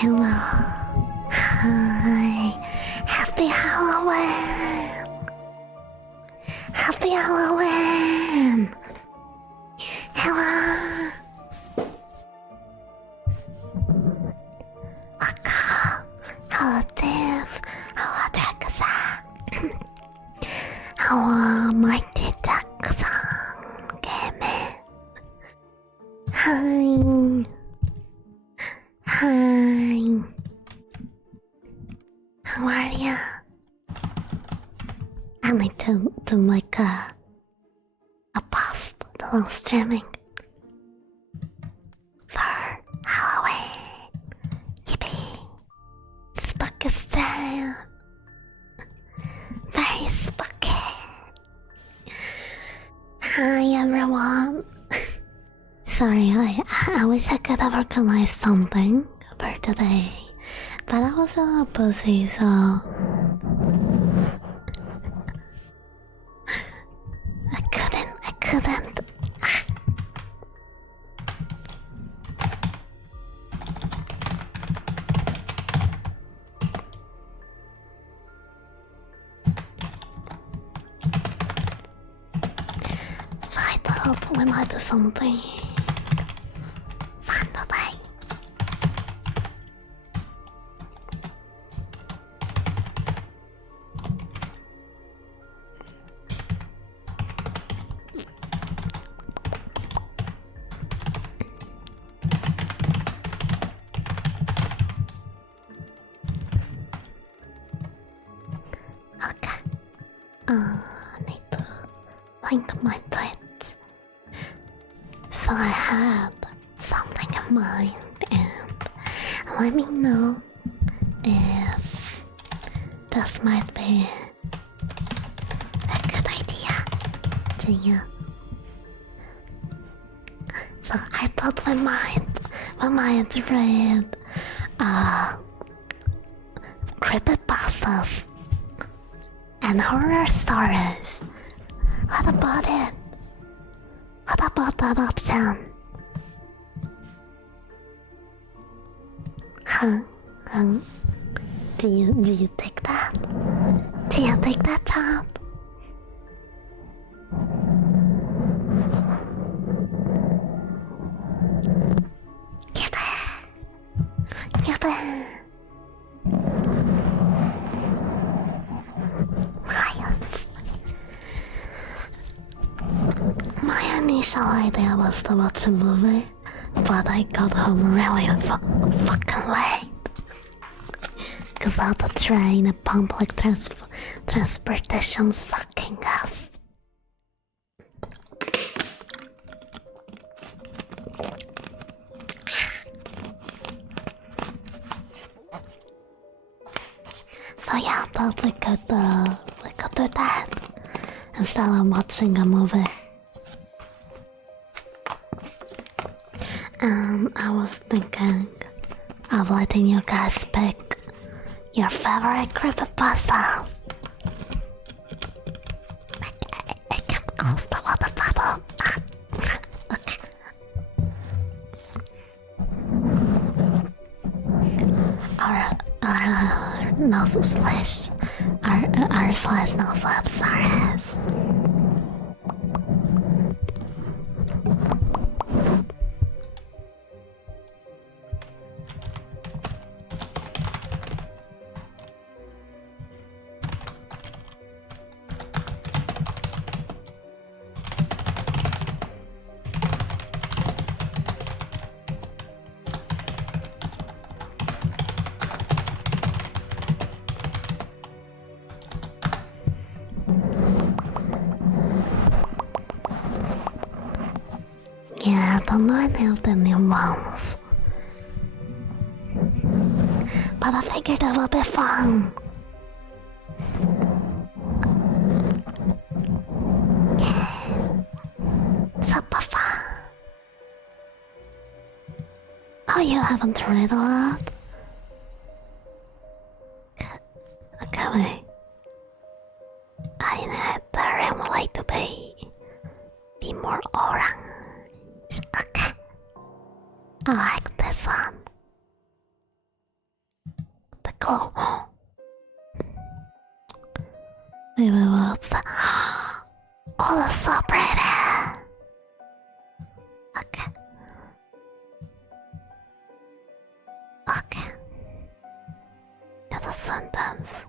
Hello. Hi. Happy Halloween. Happy Halloween! Hello! Aka! Hello, Tiff! Hello, Drakaza! Hello, Mighty Duck-san! Game! Hi! Hi! How are you? I need to make a post that I'm streaming for Halloween. Yippee! Spooky stream! Very spooky! Hi everyone! Sorry, I wish I could have organized something for today, but I was a little busy, so I couldn't. So I thought we might do something fun today. Okay. I need to link my tweets. So I had something in mind, and let me know if this might be a good idea to you. So I thought we might read creepypastas and horror stories. What about it? What about that option? Huh? Do you take that? Do you take that job? Yippee! Lions. My initial idea was to watch a movie, but I got home really fucking late. Cause all the train and public transportation sucking ass. So yeah, I thought we could do that instead of watching a movie. And I was thinking of letting you guys pick your favorite creepypastas. I can't close the water bottle. Okay. Our nose slash our slash nose absards. Yeah, I don't know any of the new ones. But I figured it would be fun. Yeah. Super fun. Oh, you haven't read a lot? Okay, wait. I need the rim light to be more orange. Okay. I like this one. The glow. Wait, what's that? Oh, that's so pretty. Okay. Okay. Yeah, that's sentence.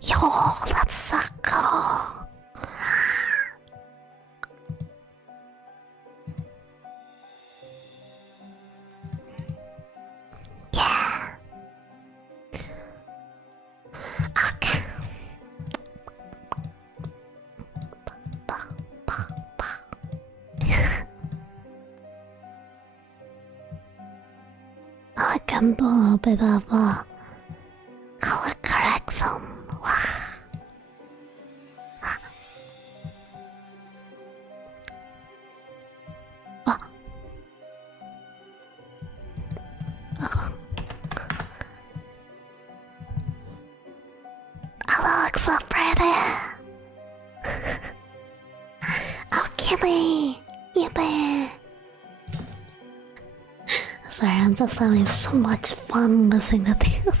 Yo, that's so cool. Yeah. Okay. I can do a bit of a color correction. Wow. Oh. Oh. That looks so pretty. Oh, Kitty, you there? Sorry, I'm just having so much fun messing with you.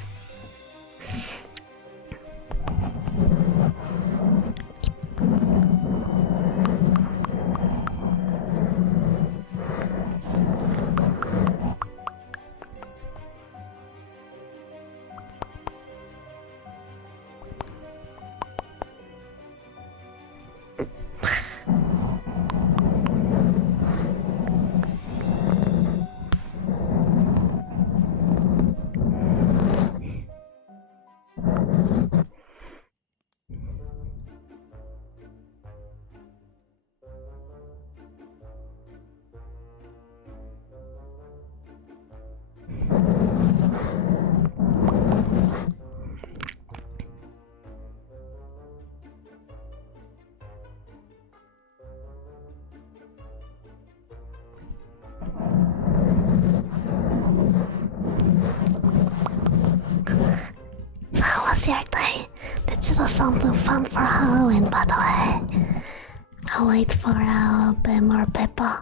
So how was your day? Did you do something fun for Halloween, by the way? I'll wait for a bit more people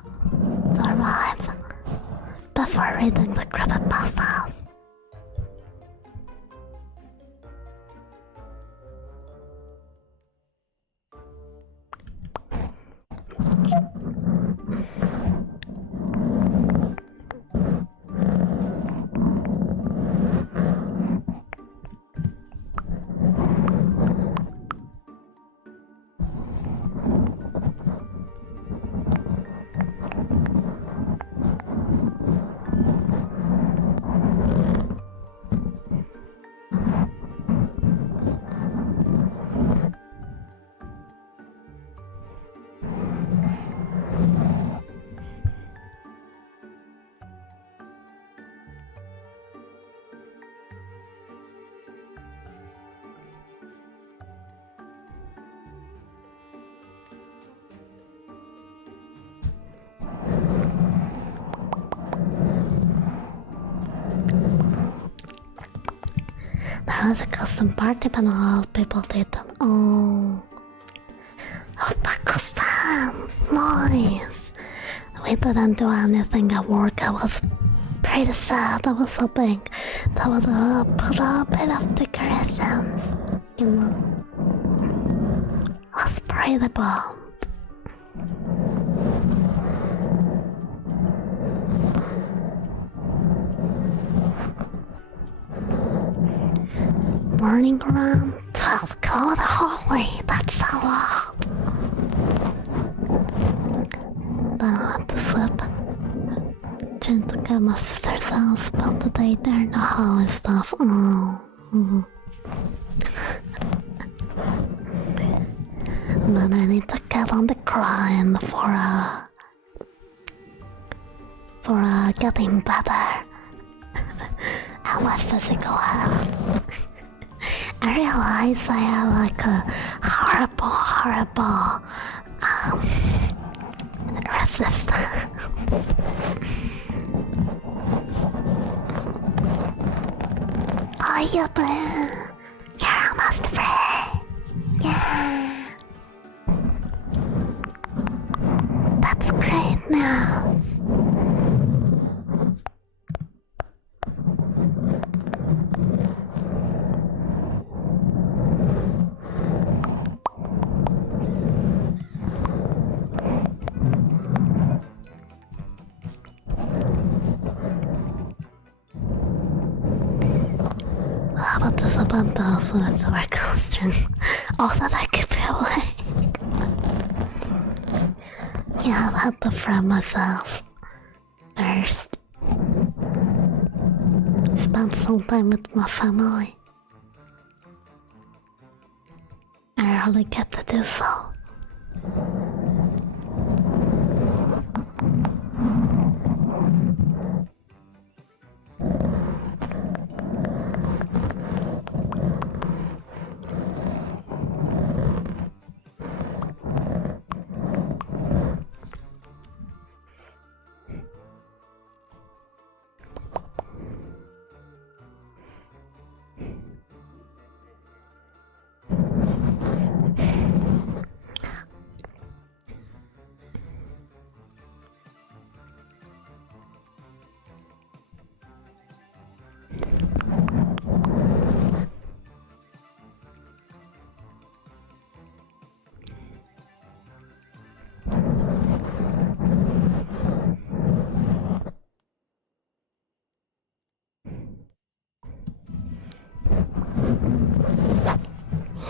to arrive before reading the creepypastas. There was a custom party, but not all people did. Oh, taco stand! Nice! We didn't do anything at work. I was pretty sad. I was hoping that would put a bit of decorations. You know, I was pretty bummed. Morning around 12 kilometer holy, that's a lot. Then I went to sleep. Trying to get my sister's house, spent the day there in the hall and stuff. Oh. But I need to get on the grind for getting better at my physical health. I realize I have like a horrible resistance. Oh, you're almost free. Yeah. That's great news. about this about also it's a work constant. All that I could be awake. Yeah, I've had to fry myself first. Spend some time with my family. I rarely get to do so.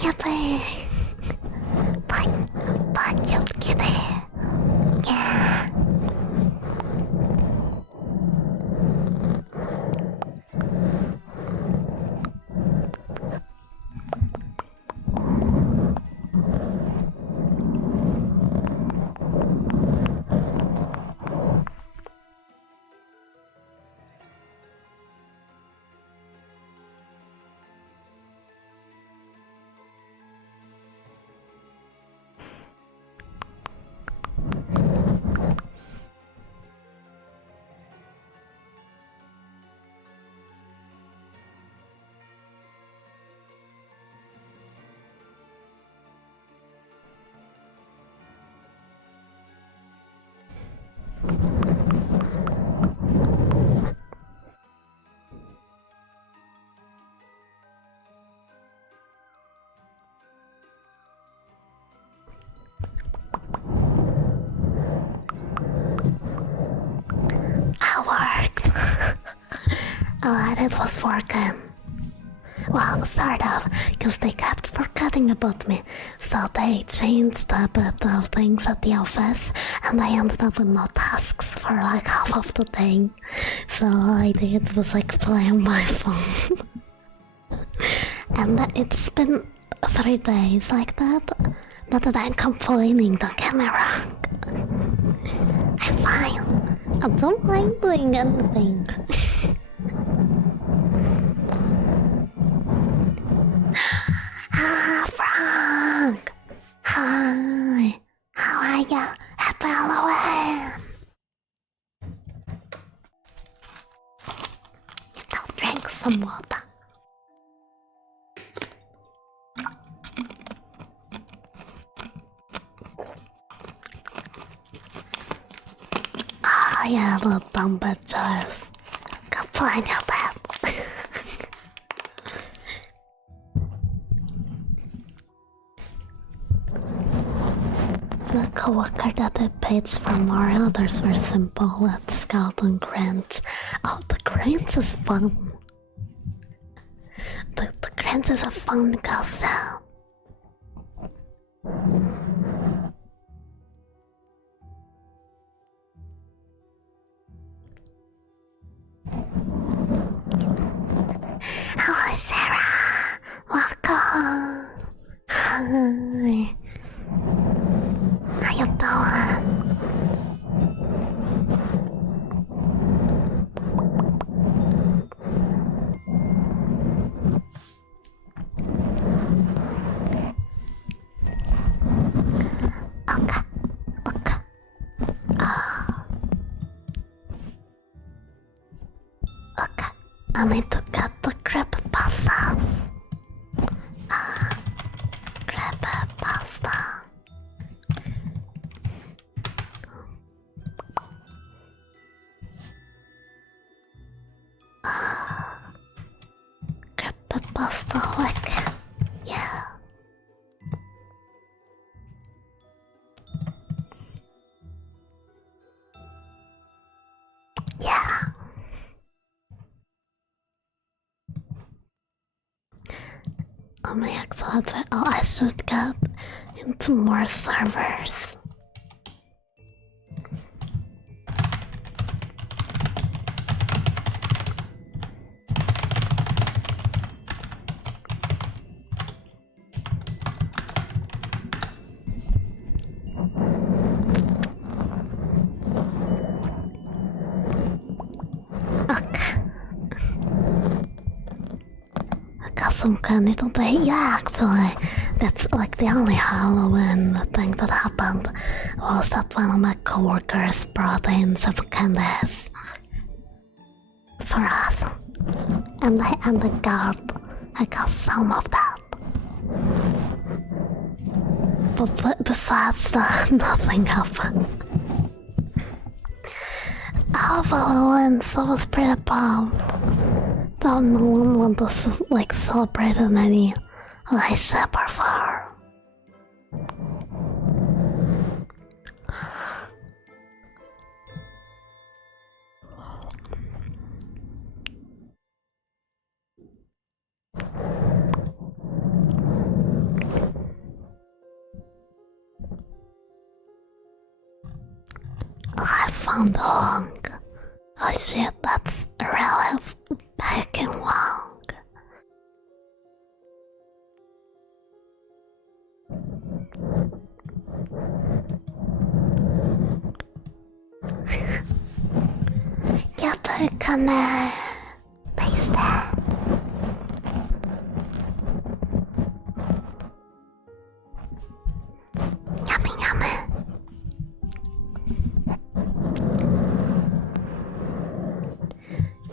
Yippee! Bye, cute kitty. Yeah. I worked. Alright, it was working. Well, sort of, because they kept forgetting about me. So they changed a bit of things at the office, and I ended up with no tasks for like half of the day. So all I did was like play on my phone. And it's been 3 days like that. Not that I'm complaining, don't get me wrong. I'm fine. I don't mind doing anything. Ah, Frank! Hi! How are you? Happy Halloween! I'll drink some water. Oh yeah, the dumb bitches. Complain your dad. The coworker that did page for Mario, others were simple with Scout and Grant. Oh, the Grant is fun. The Grant is a fun concept. Hello, Sarah. Welcome. Hi. How you doing? Okay. Okay. I need to get the creepypastas. Creepypasta. Creepypasta wick. Yeah. Yeah. my excited. Oh, I should get into more servers. Okay. I got some candy today. Yeah, actually, that's like the only Halloween thing that happened was that one of my coworkers brought in some candies for us, and I got some of that. But besides that, nothing happened. Halloween, so I was pretty bummed. Though no one wanted to like celebrate in any way, shape, or form. I found a long. Oh shit, that's really fucking long. Yapıkana. Taste that. Yummy, yummy.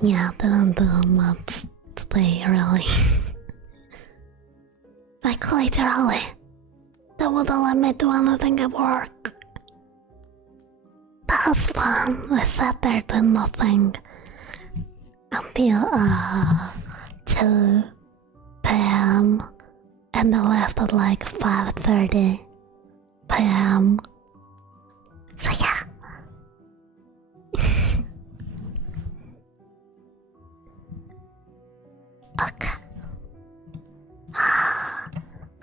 Yeah, didn't do much today, really. Like, literally. That wouldn't let me do anything at work. That was fun. I sat there doing nothing until 2 p.m. and I left at like 5:30 p.m. So yeah. Okay.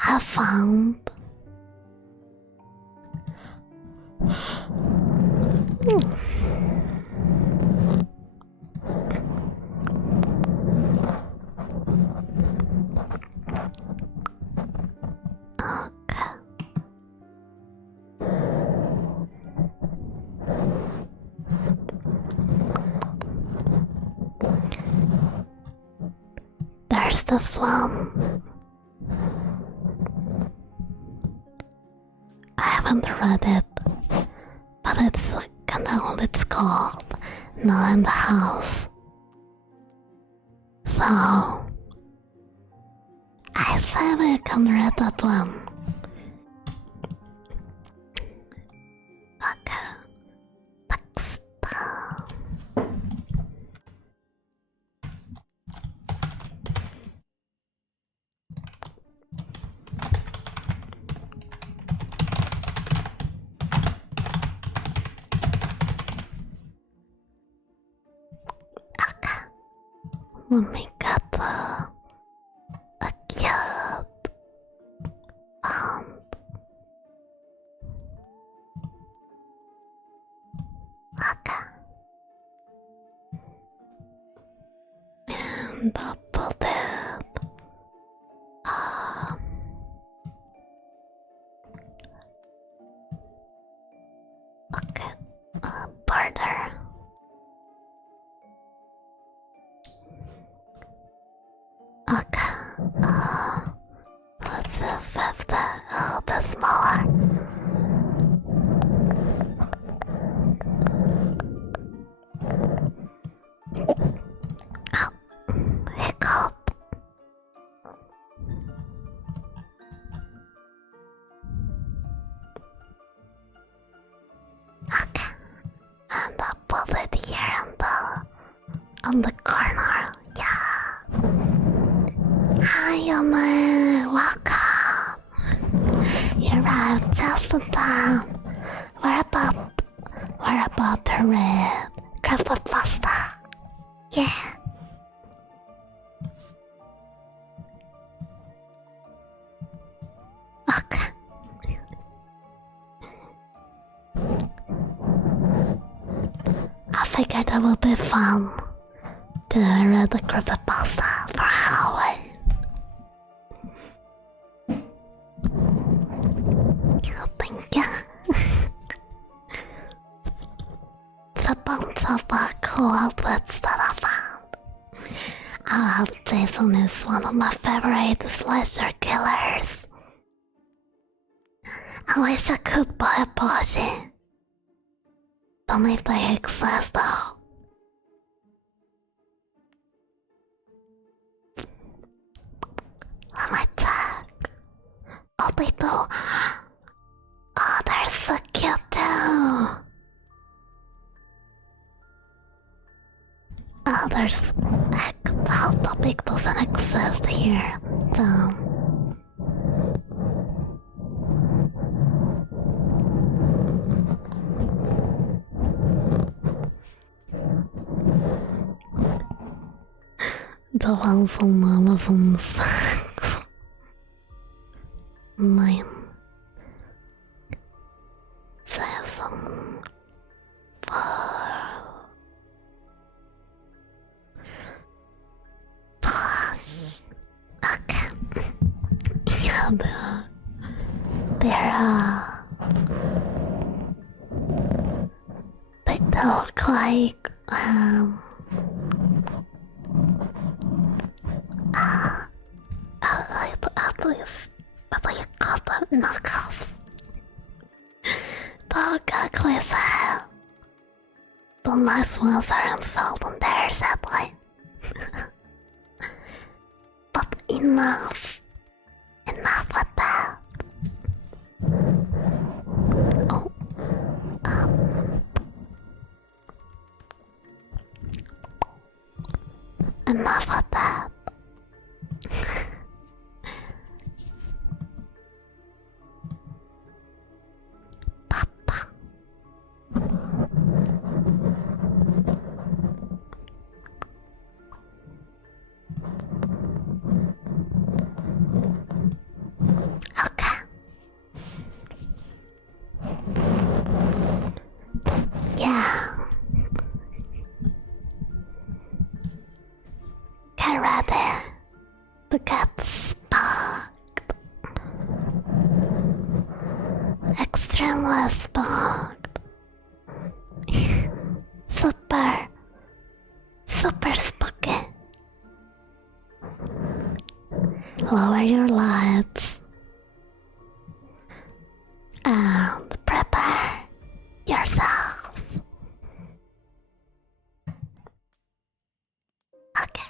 I found okay. There's this one. I haven't read it, but it's kinda what it's called. Not in the house. So I say we can read that one. Okay. Next. Let me get a cute okay. And I'll put it okay, border. Okay, let's have that a little bit smaller. Oh, hiccup. Okay, and I'll put it here on the corner. Yeah. Hi, Yama. Welcome. You arrived just in time. What about the red crusted pasta? Yeah. thought it would be fun to read the creepypasta for Halloween. Thank you. The bunch of cool outfits that I found. I love Jason is one of my favorite slasher killers. I wish I could buy a plushie. Don't know if they exist though. Let me check. Oh, they do. Oh, they're so cute too. Oh, there's... Heck, the hot topic doesn't exist here. Damn. The ones on Amazon sucks. Mine. Season 4. Plus. Okay. Yeah, they look like at least you call them knockoffs. Dog ugly as hell. The nice ones aren't sold on there, sadly. But enough with that. Oh, enough with that. Papa. Okay. Yeah. Get ready to get sparked. Extremely sparked. Super spooky. Lower your lights and prepare yourselves. Okay.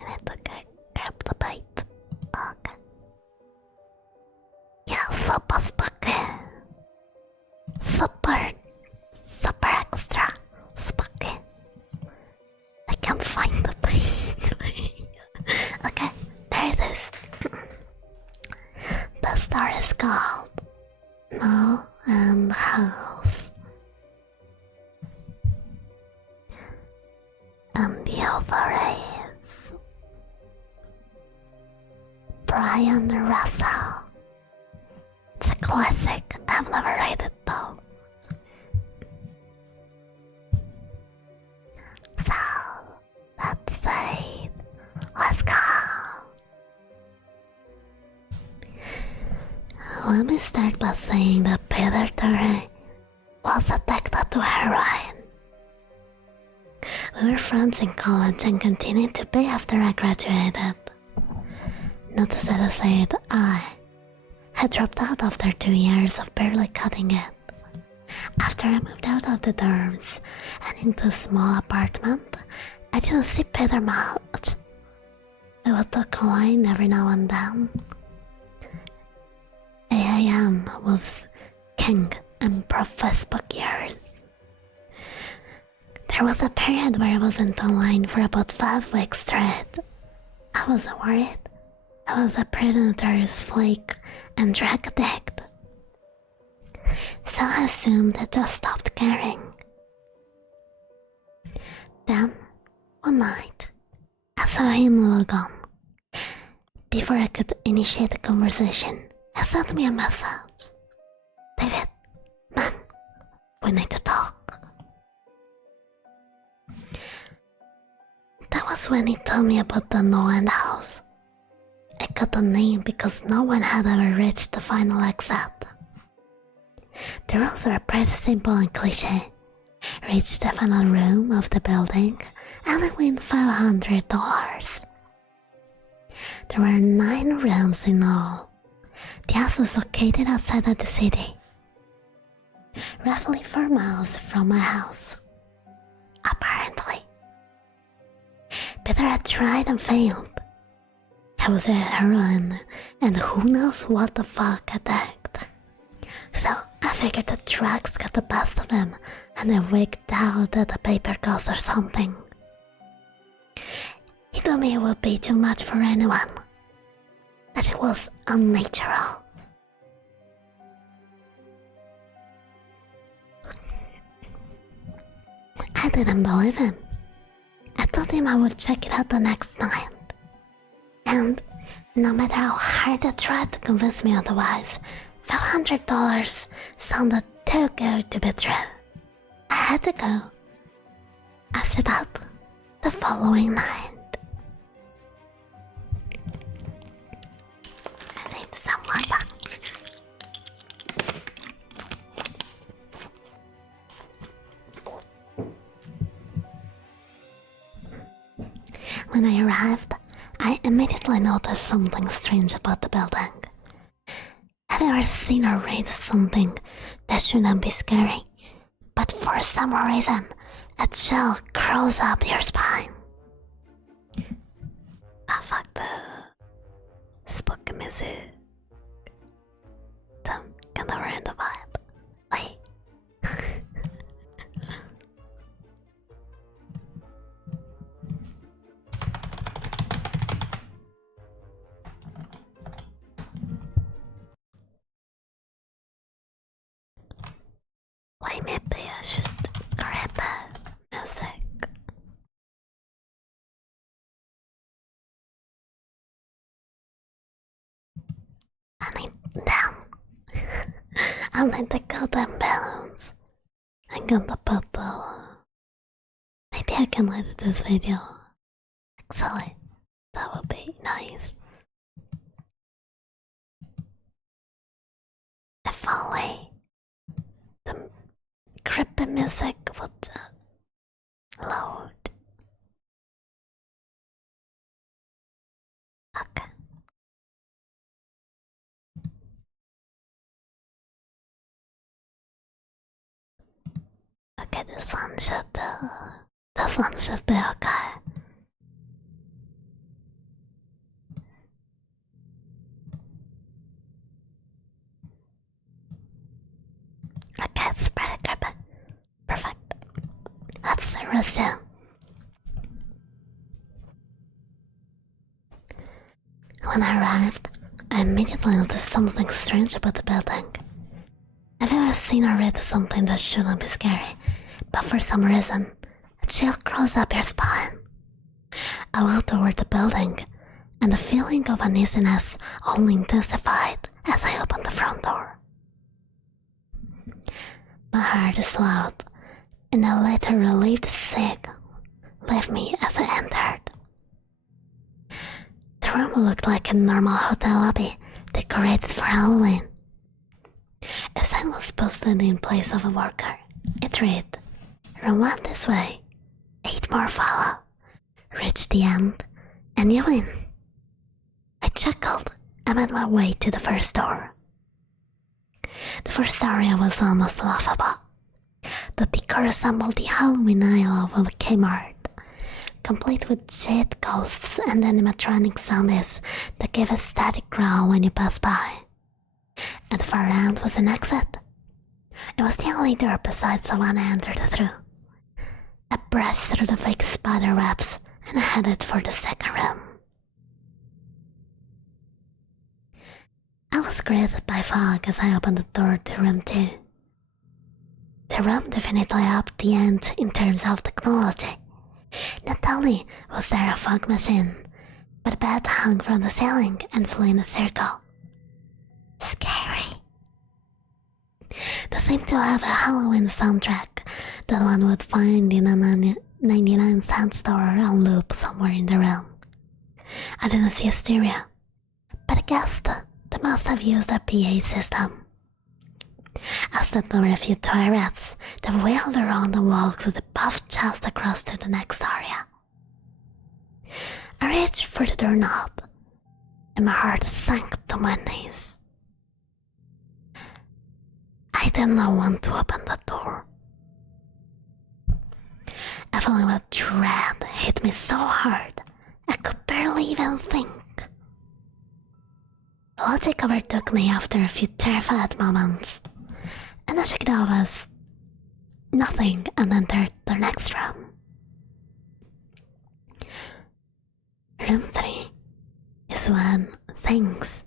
I need to grab the bite. Okay. Yeah, super spooky. Super extra spooky. I can't find the bite. Okay, there it is. The story is called No and House. And the author is Brian Russell. It's a classic. I've never read it though. So, that's it. Let's go. Let me start by saying that Peter Turre was addicted to heroin. We were friends in college and continued to be after I graduated. Notice that I said I had dropped out after 2 years of barely cutting it. After I moved out of the dorms and into a small apartment, I didn't see Peter much. We would talk online every now and then. AIM was king and pro Facebook years. There was a period where I wasn't online for about 5 weeks straight. I wasn't worried. I was a predator's flake and drug addict. So I assumed I just stopped caring. Then, one night, I saw him log on. Before I could initiate the conversation, he sent me a message. We need to talk. That was when he told me about the no-end house. I got the name because no one had ever reached the final exit. The rules were pretty simple and cliche. Reach the final room of the building and win $500. There were 9 rooms in all. The house was located outside of the city, roughly 4 miles from my house. Apparently. Peter had tried and failed. He was a heroine, and who knows what the fuck attacked. So I figured the drugs got the best of him, and I wigged out at the paper ghost or something. He told me it would be too much for anyone, that it was unnatural. I didn't believe him. I told him I would check it out the next night. And no matter how hard I tried to convince me otherwise, $500 sounded too good to be true. I had to go. I set out the following night. I need some water. When I arrived, I immediately noticed something strange about the building. Have you ever seen or read something that shouldn't be scary, but for some reason a chill crawls up your spine? Ah, fuck the spooky music. Some kind of ruin the vibe. Wait. Why maybe I should grab music. I need them. I need the goddamn balance. I'm gonna put the... Maybe I can edit this video. Actually, that would be nice. If only the creepy music would load. Okay. Okay, this one should be okay. Okay, it's pretty creepy. Perfect. Let's resume. When I arrived, I immediately noticed something strange about the building. Have you ever seen or read something that shouldn't be scary, but for some reason, a chill crawls up your spine? I walked toward the building, and the feeling of uneasiness only intensified as I opened the front door. My heart is loud, and a later relieved sigh left me as I entered. The room looked like a normal hotel lobby decorated for Halloween. A sign was posted in place of a worker. It read, "Room 1 this way, 8 more follow. Reach the end, and you win." I chuckled and made my way to the first door. The first area was almost laughable. The decor resembled the Halloween aisle of a Kmart, complete with jet ghosts and animatronic zombies that gave a static growl when you passed by. At the far end was an exit. It was the only door besides the one I entered through. I brushed through the fake spider webs and headed for the second room. I was greeted by fog as I opened the door to room 2. The room definitely upped the end in terms of technology. Not only was there a fog machine, but a bed hung from the ceiling and flew in a circle. Scary. They seem to have a Halloween soundtrack that one would find in a 99-cent store on loop somewhere in the room. I didn't see a stereo, but I guessed they must have used a PA system. As that there were a few toy rats that wailed around and walked with a puffed chest across to the next area. I reached for the doorknob, and my heart sank to my knees. I did not want to open the door. A feeling of dread hit me so hard I could barely even think. Logic overtook me after a few terrified moments, and I shook it off as nothing and entered the next room. Room 3 is when things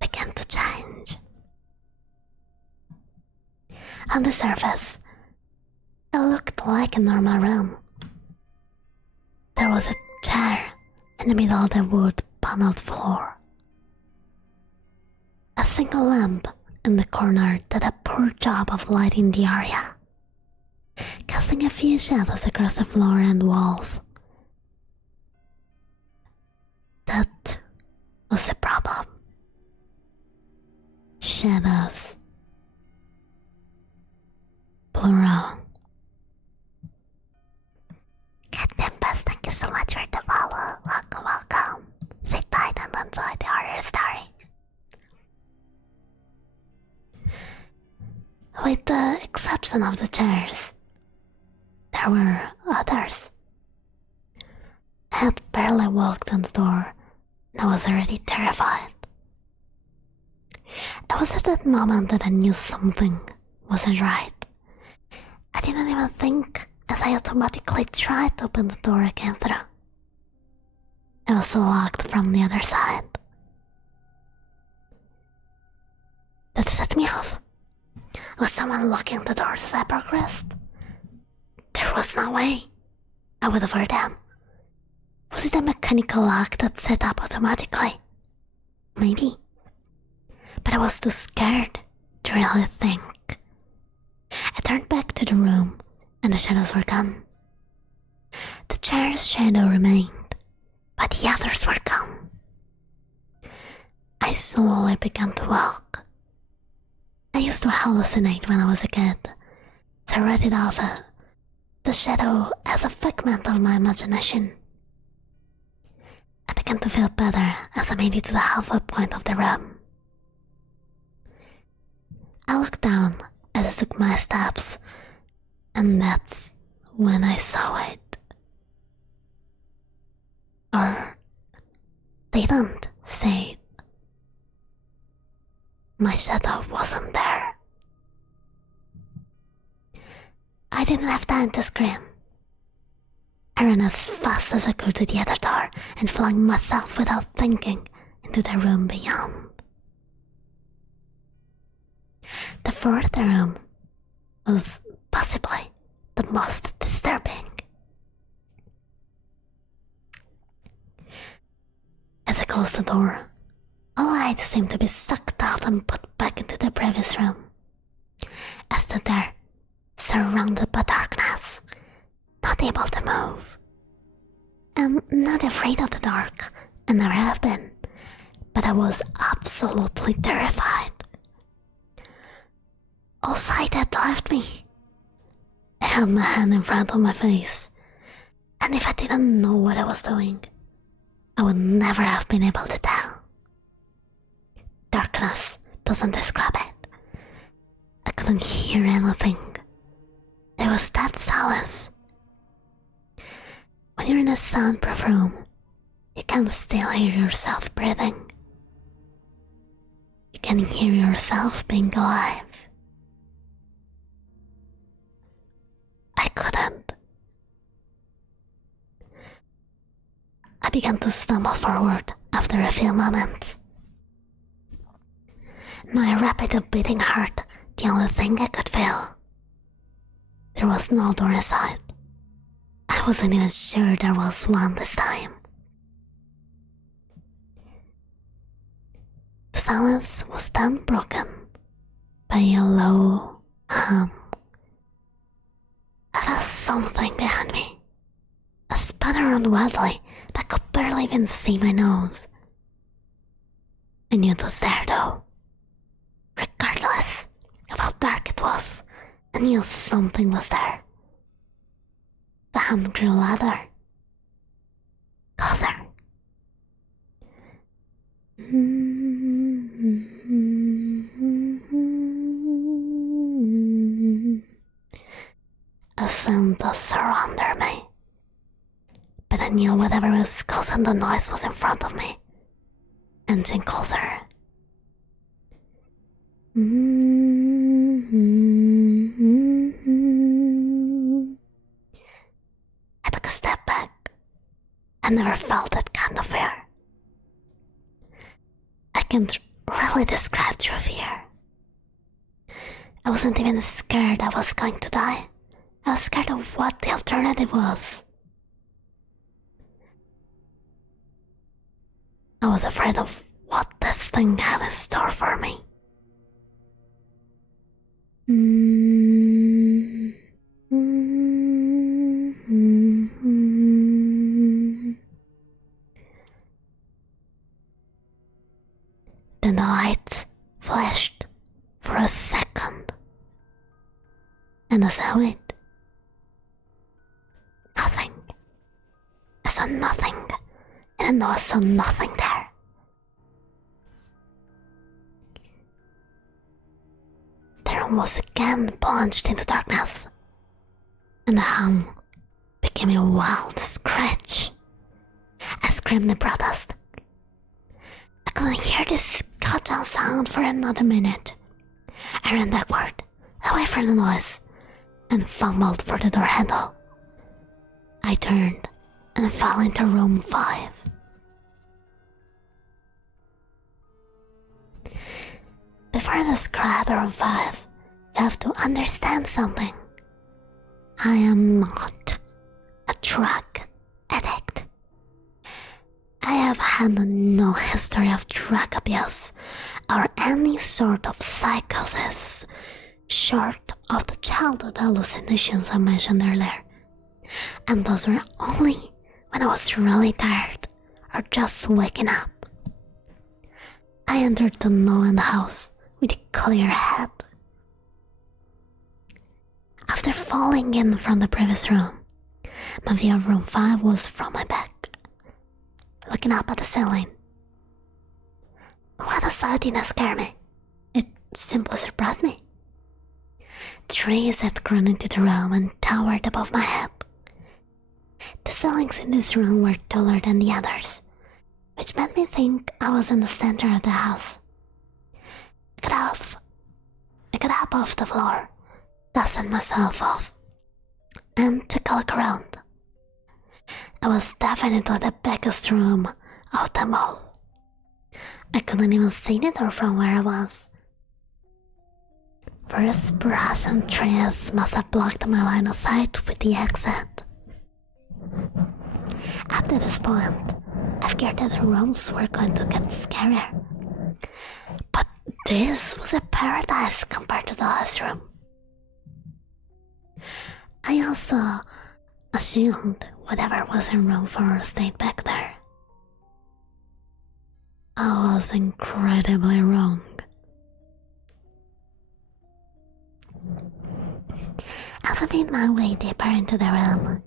began to change. On the surface, it looked like a normal room. There was a chair in the middle of the wood paneled floor. A single lamp in the corner did a poor job of lighting the area, casting a few shadows across the floor and walls. That was the problem. Shadows. Plural. Cat Tempest, thank you so much for the follow. Welcome. Sit tight and enjoy the horror story. With the exception of the chairs, there were others. I had barely walked in the door and I was already terrified. It was at that moment that I knew something wasn't right. I didn't even think as I automatically tried to open the door again through. It was locked from the other side. That set me off. Was someone locking the doors as I progressed? There was no way I would have heard them. Was it a mechanical lock that set up automatically? Maybe. But I was too scared to really think. I turned back to the room and the shadows were gone. The chair's shadow remained, but the others were gone. I slowly began to walk. I used to hallucinate when I was a kid, so I read it off the shadow as a figment of my imagination. I began to feel better as I made it to the halfway point of the room. I looked down as I took my steps, and that's when I saw it. Or they don't say it. My shadow wasn't there. I didn't have time to scream. I ran as fast as I could to the other door and flung myself without thinking into the room beyond. The fourth room was possibly the most disturbing. As I closed the door, all light seemed to be sucked out and put back into the previous room. I stood there, surrounded by darkness, not able to move. I'm not afraid of the dark, and never have been, but I was absolutely terrified. All sight had left me. I held my hand in front of my face, and if I didn't know what I was doing, I would never have been able to tell. Darkness doesn't describe it. I couldn't hear anything. There was that silence. When you're in a soundproof room, you can still hear yourself breathing. You can hear yourself being alive. I couldn't. I began to stumble forward after a few moments. My rapid beating heart, the only thing I could feel. There was no door inside. I wasn't even sure there was one this time. The silence was then broken by a low hum. I felt something behind me. I spun around wildly, but I could barely even see my nose. I knew it was there though. Regardless of how dark it was, I knew something was there. The hum grew louder, closer. A sound surrounded me, but I knew whatever was causing the noise was in front of me, inching closer. I took a step back. I never felt that kind of fear. I can't really describe true fear. I wasn't even scared I was going to die. I was scared of what the alternative was. I was afraid of what this thing had in store for me. Then the light flashed for a second, and I saw it. Nothing. I saw nothing, and I know I saw nothing there. The room was again plunged into darkness, and the hum became a wild screech. I screamed in protest. I couldn't hear this goddamn sound for another minute. I ran backward, away from the noise, and fumbled for the door handle. I turned and fell into room 5. Before I describe room 5, you have to understand something. I am not a drug addict. I have had no history of drug abuse or any sort of psychosis, short of the childhood hallucinations I mentioned earlier. And those were only when I was really tired or just waking up. I entered the no-end house with a clear head. After falling in from the previous room, my view of room 5 was from my back, looking up at the ceiling. What I saw didn't scare me. It simply surprised me. Trees had grown into the room and towered above my head. The ceilings in this room were taller than the others, which made me think I was in the center of the house. I got up off the floor, dusted myself off, and took a look around. It was definitely the biggest room of them all. I couldn't even see the door from where I was. First brush and trees must have blocked my line of sight with the exit. Up to this point, I figured that the rooms were going to get scarier. But this was a paradise compared to the last room. I also assumed whatever was in room 4 stayed back there. I was incredibly wrong. As I made my way deeper into the room,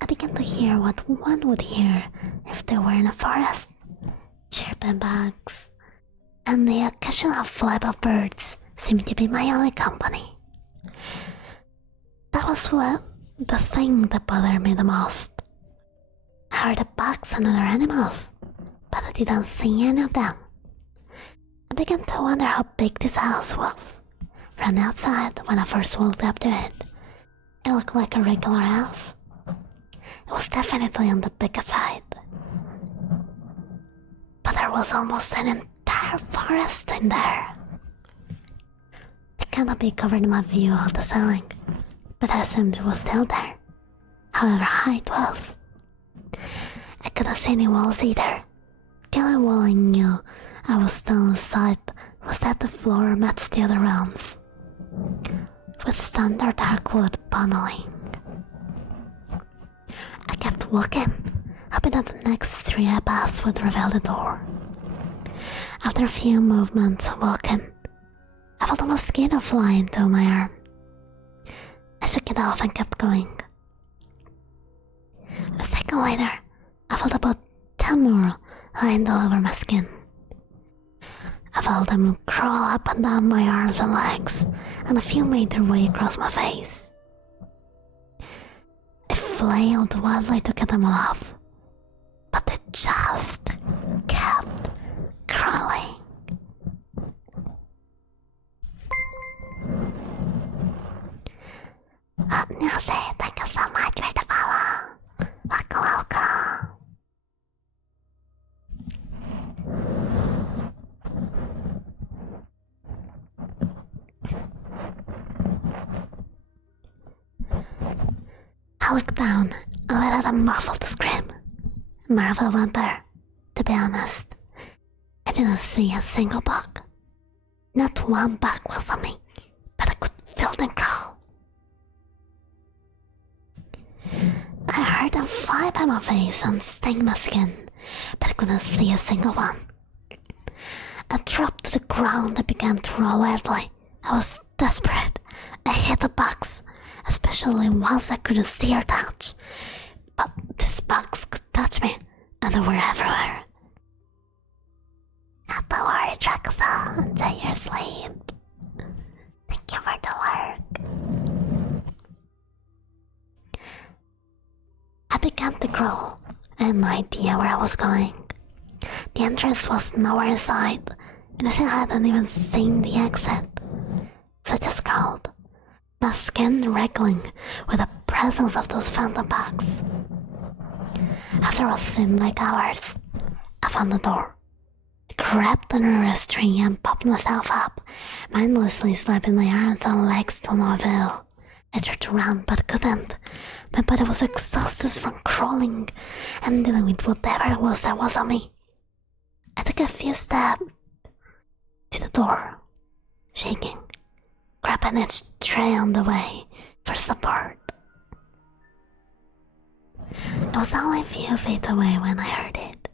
I began to hear what one would hear if they were in a forest. Chirping bugs, and the occasional flap of birds seemed to be my only company. That was the thing that bothered me the most. I heard the bugs and other animals, but I didn't see any of them. I began to wonder how big this house was. From the outside, when I first walked up to it, it looked like a regular house. It was definitely on the bigger side. But there was almost an entire forest in there. The canopy covered my view of the ceiling, but I assumed it was still there, however high it was. I couldn't see any walls either. The only wall I knew I was still inside was that the floor matched the other rooms, with standard dark wood paneling. I kept walking, hoping that the next tree I passed would reveal the door. After a few movements of walking, I felt a mosquito fly into my arm. I shook it off and kept going. A second later, I felt about 10 more lined all over my skin. I felt them crawl up and down my arms and legs, and a few made their way across my face. I flailed wildly to get them off, but they just kept crawling. Nilsey, thank you so much for the follow. Welcome. I looked down and let out a muffled scream. Marvel whimper. To be honest, I didn't see a single bug. Not one bug was on me, but I could feel them crawl. I heard them fly by my face and sting my skin, but I couldn't see a single one. I dropped to the ground and began to roll wildly. I was desperate. I hit the bugs, especially ones I couldn't see or touch. But these bugs could touch me, and they were everywhere. Not to worry, Draxel, enjoy your sleep. Thank you for the work. I began to crawl. I had no idea where I was going. The entrance was nowhere in sight, and I still hadn't even seen the exit. So I just crawled, my skin wriggling with the presence of those phantom bugs. After what seemed like hours, I found the door. I grabbed the nearest tree and popped myself up, mindlessly slapping my arms and legs to no avail. I tried to run but couldn't. My body was exhausted from crawling and dealing with whatever it was that was on me. I took a few steps to the door, shaking, grabbing each tray on the way for support. It was only a few feet away when I heard it.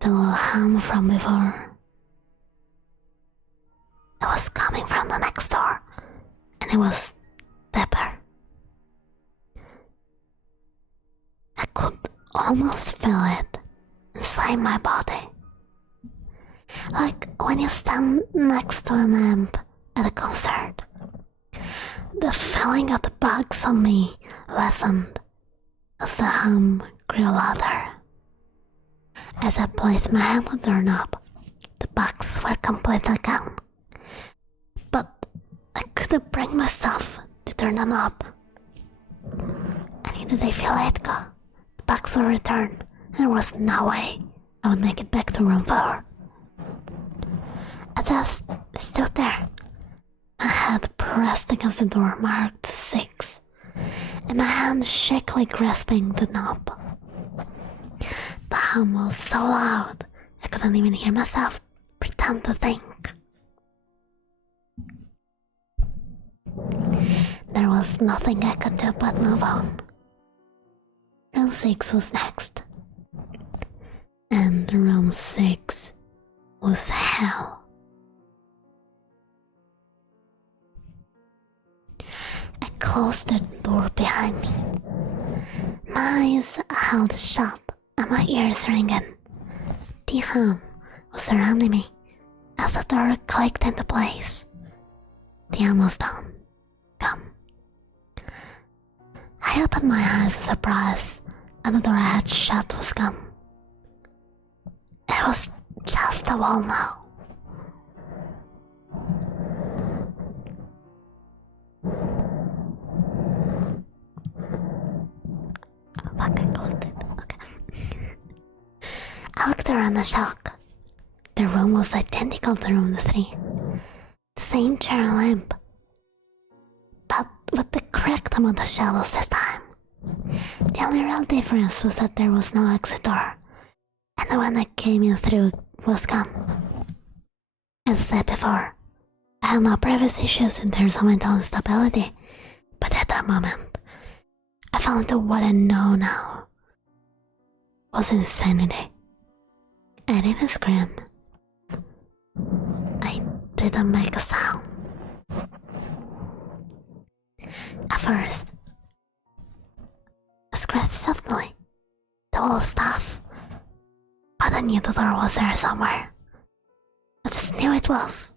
The little hum from before. It was coming from the next door, and it was deeper. I could almost feel it inside my body. Like when you stand next to an amp at a concert. The feeling of the bugs on me lessened as the hum grew louder. As I placed my hand on the doorknob, the bugs were completely gone. But I couldn't bring myself to turn them up. I knew that if I let go, the bugs would return, and there was no way I would make it back to room 4. I just stood there, my head pressed against the door marked 6, and my hand shakily grasping the knob. The hum was so loud, I couldn't even hear myself pretend to think. There was nothing I could do but move on. Room 6 was next, and room 6 was hell. I closed the door behind me. My eyes held shut and my ears ringing. The hum was surrounding me as the door clicked into place. The hum was done. Gone. I opened my eyes in surprise, and the door I had shut was gone. It was just a wall now. Fuck, I closed it. Okay. I looked around in shock. The room was identical to room 3. The same chair and lamp, but with the correct amount of shadows this time. The only real difference was that there was no exit door, and the one I came in through was gone. As I said before, I had no previous issues in terms of mental instability, but at that moment, I fell into what I know now was insanity. I didn't scream. I didn't make a sound. At first, I scratched softly, the wall stuff, but I knew the door was there somewhere. I just knew it was.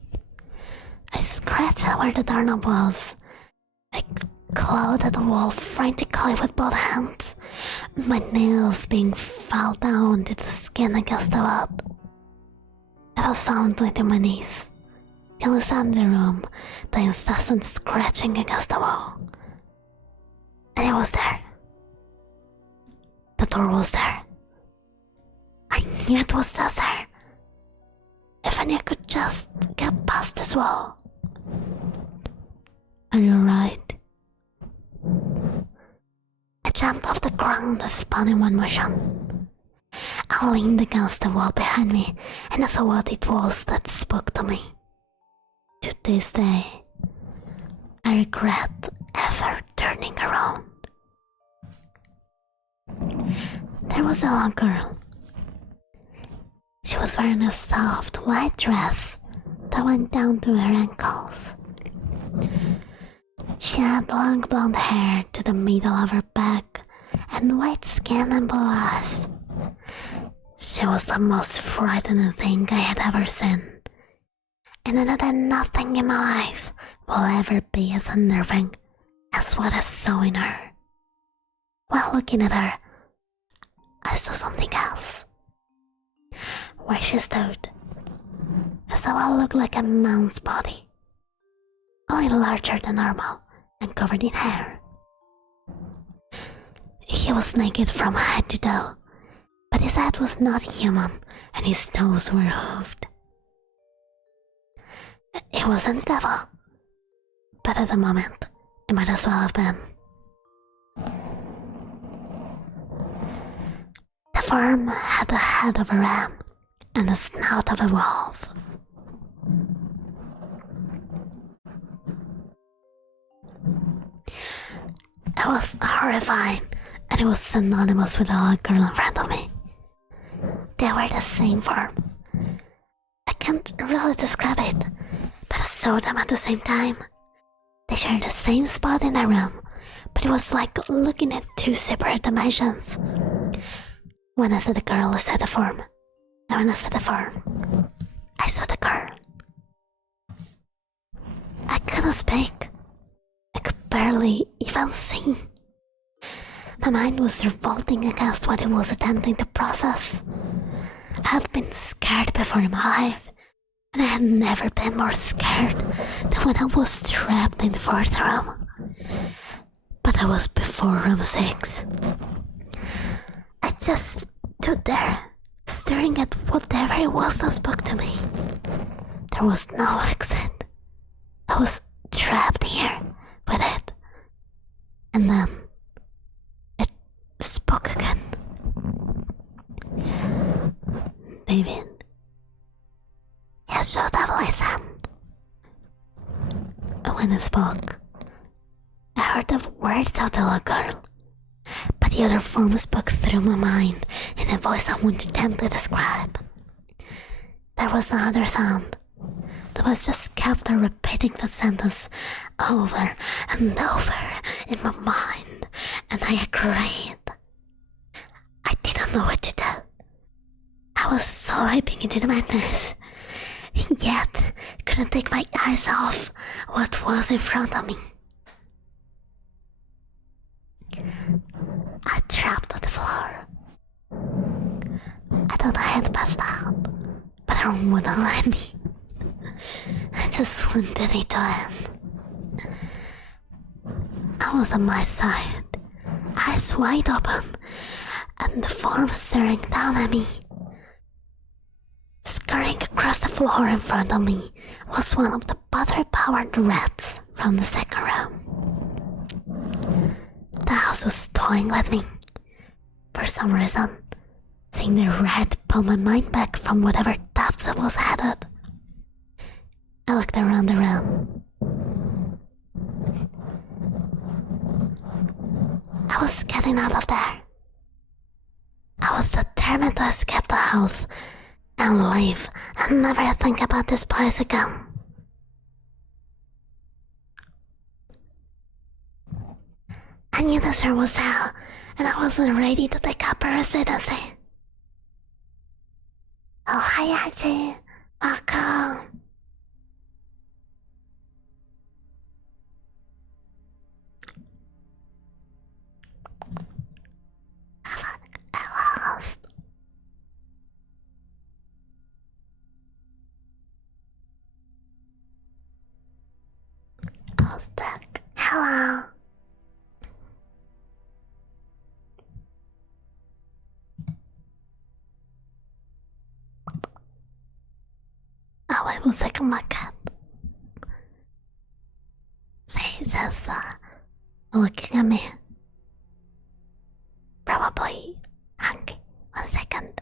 I scratched at where the doorknob was. I clawed at the wall frantically with both hands, my nails being fell down to the skin against the wood. I fell soundly to my knees, the only sound in the room, the incessant scratching against the wall. And it was there. The door was there. I knew it was just there. If only I could just get past this wall. Are you right? I jumped off the ground and spun in one motion. I leaned against the wall behind me and I saw what it was that spoke to me. To this day, I regret ever turning around. There was a young girl. She was wearing a soft white dress that went down to her ankles. She had long blonde hair to the middle of her back and white skin and blue eyes. She was the most frightening thing I had ever seen, and I know that nothing in my life will ever be as unnerving as what I saw in her. While looking at her, I saw something else. Where she stood, I saw what looked like a man's body, only larger than normal and covered in hair. He was naked from head to toe, but his head was not human and his toes were hooved. It wasn't the devil, but at the moment, it might as well have been. The form had the head of a ram and the snout of a wolf. It was horrifying, and it was synonymous with the little girl in front of me. They were the same form. I can't really describe it, but I saw them at the same time. They shared the same spot in the room, but it was like looking at two separate dimensions. When I saw the girl, I saw the form. And when I saw the form, I saw the girl. I couldn't speak. I could barely even see. My mind was revolting against what it was attempting to process. I had been scared before in my life, and I had never been more scared than when I was trapped in the fourth room. But that was before room 6. I just stood there, staring at whatever it was that spoke to me. There was no exit. I was trapped here with it. And then it spoke again. David, he showed up his hand. And when it spoke, I heard the words of the little girl, but the other form spoke through my mind in a voice I won't attempt to describe. There was no other sound. The voice just kept on repeating that sentence over and over in my mind, and I agreed. I didn't know what to do. I was slipping into the madness, yet couldn't take my eyes off what was in front of me. I dropped on the floor. I thought I had passed out, but her room wouldn't let me. I just wanted it to end. I was on my side, eyes wide open, and the form staring down at me. scurrying across the floor in front of me was one of the battery-powered rats from the second room. The house was toying with me. For some reason, seeing the rat pull my mind back from whatever depths it was headed. I looked around the room. I was getting out of there. I was determined to escape the house and leave and never think about this place again. I knew this room was hell, and I wasn't ready to take up a residency. Oh, hi Archie. Welcome. I lost. I was stuck. Hello. Oh, wait 1 second, my cat. So he's just looking at me. Probably hungry. 1 second.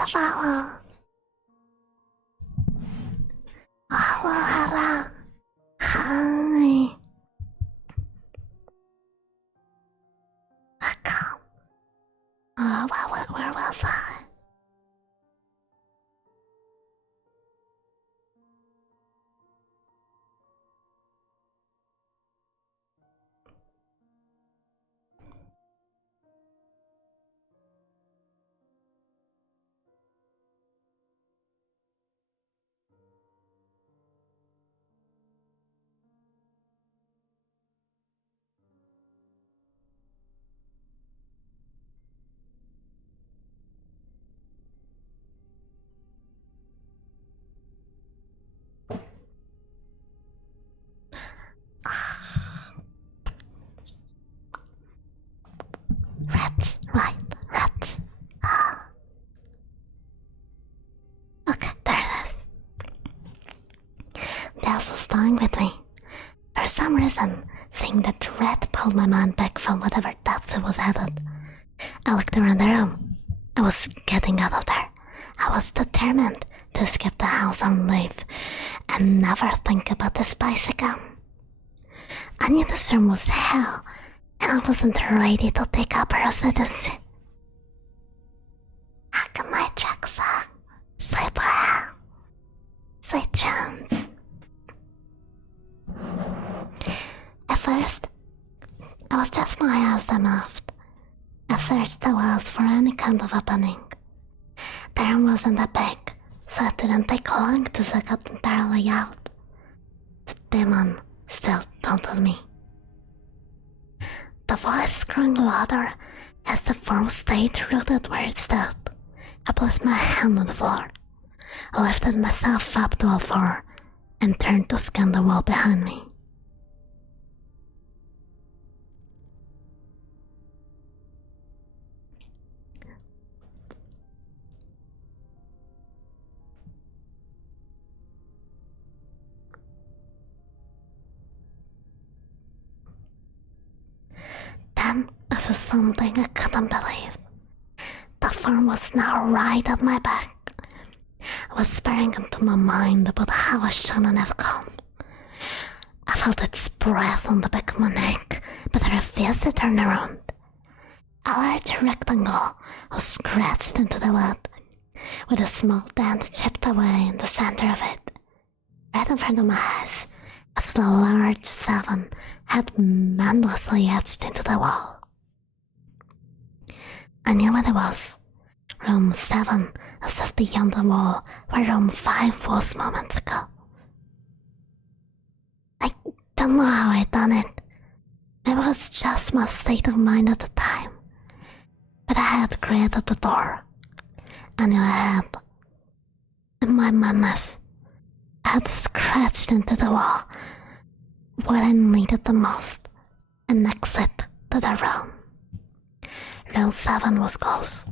the follow. Hello. Hi. Welcome. Where was I? Rats, right, rats. Okay, there it is. Dales was dying with me. For some reason, seeing that the rat pulled my mind back from whatever depths it was headed. I looked around the room. I was getting out of there. I was determined to escape the house and leave, and never think about the spice again. I knew this room was hell, and I wasn't ready to take up residency. How can I track song? Sleep well. Sweet dreams. At first, I was just my eyes that moved. I searched the walls for any kind of opening. The room wasn't that big, so it didn't take long to suck up the entire layout. The demon still taunted me. The voice growing louder as the form stayed rooted where it stood. I placed my hand on the floor. I lifted myself up to all four and turned to scan the wall behind me. Then I saw something I couldn't believe. The form was now right at my back. Whispering into my mind about how I shouldn't have come. I felt its breath on the back of my neck, but I refused to turn around. A large rectangle was scratched into the wood, with a small dent chipped away in the center of it. Right in front of my eyes, as the large 7 had mindlessly etched into the wall. I knew what it was. Room 7 was just beyond the wall where room 5 was moments ago. I don't know how I done it. It was just my state of mind at the time. But I had created the door. I knew I had. In my madness, I had scratched into the wall what I needed the most, an exit to the room. Room 7 was close.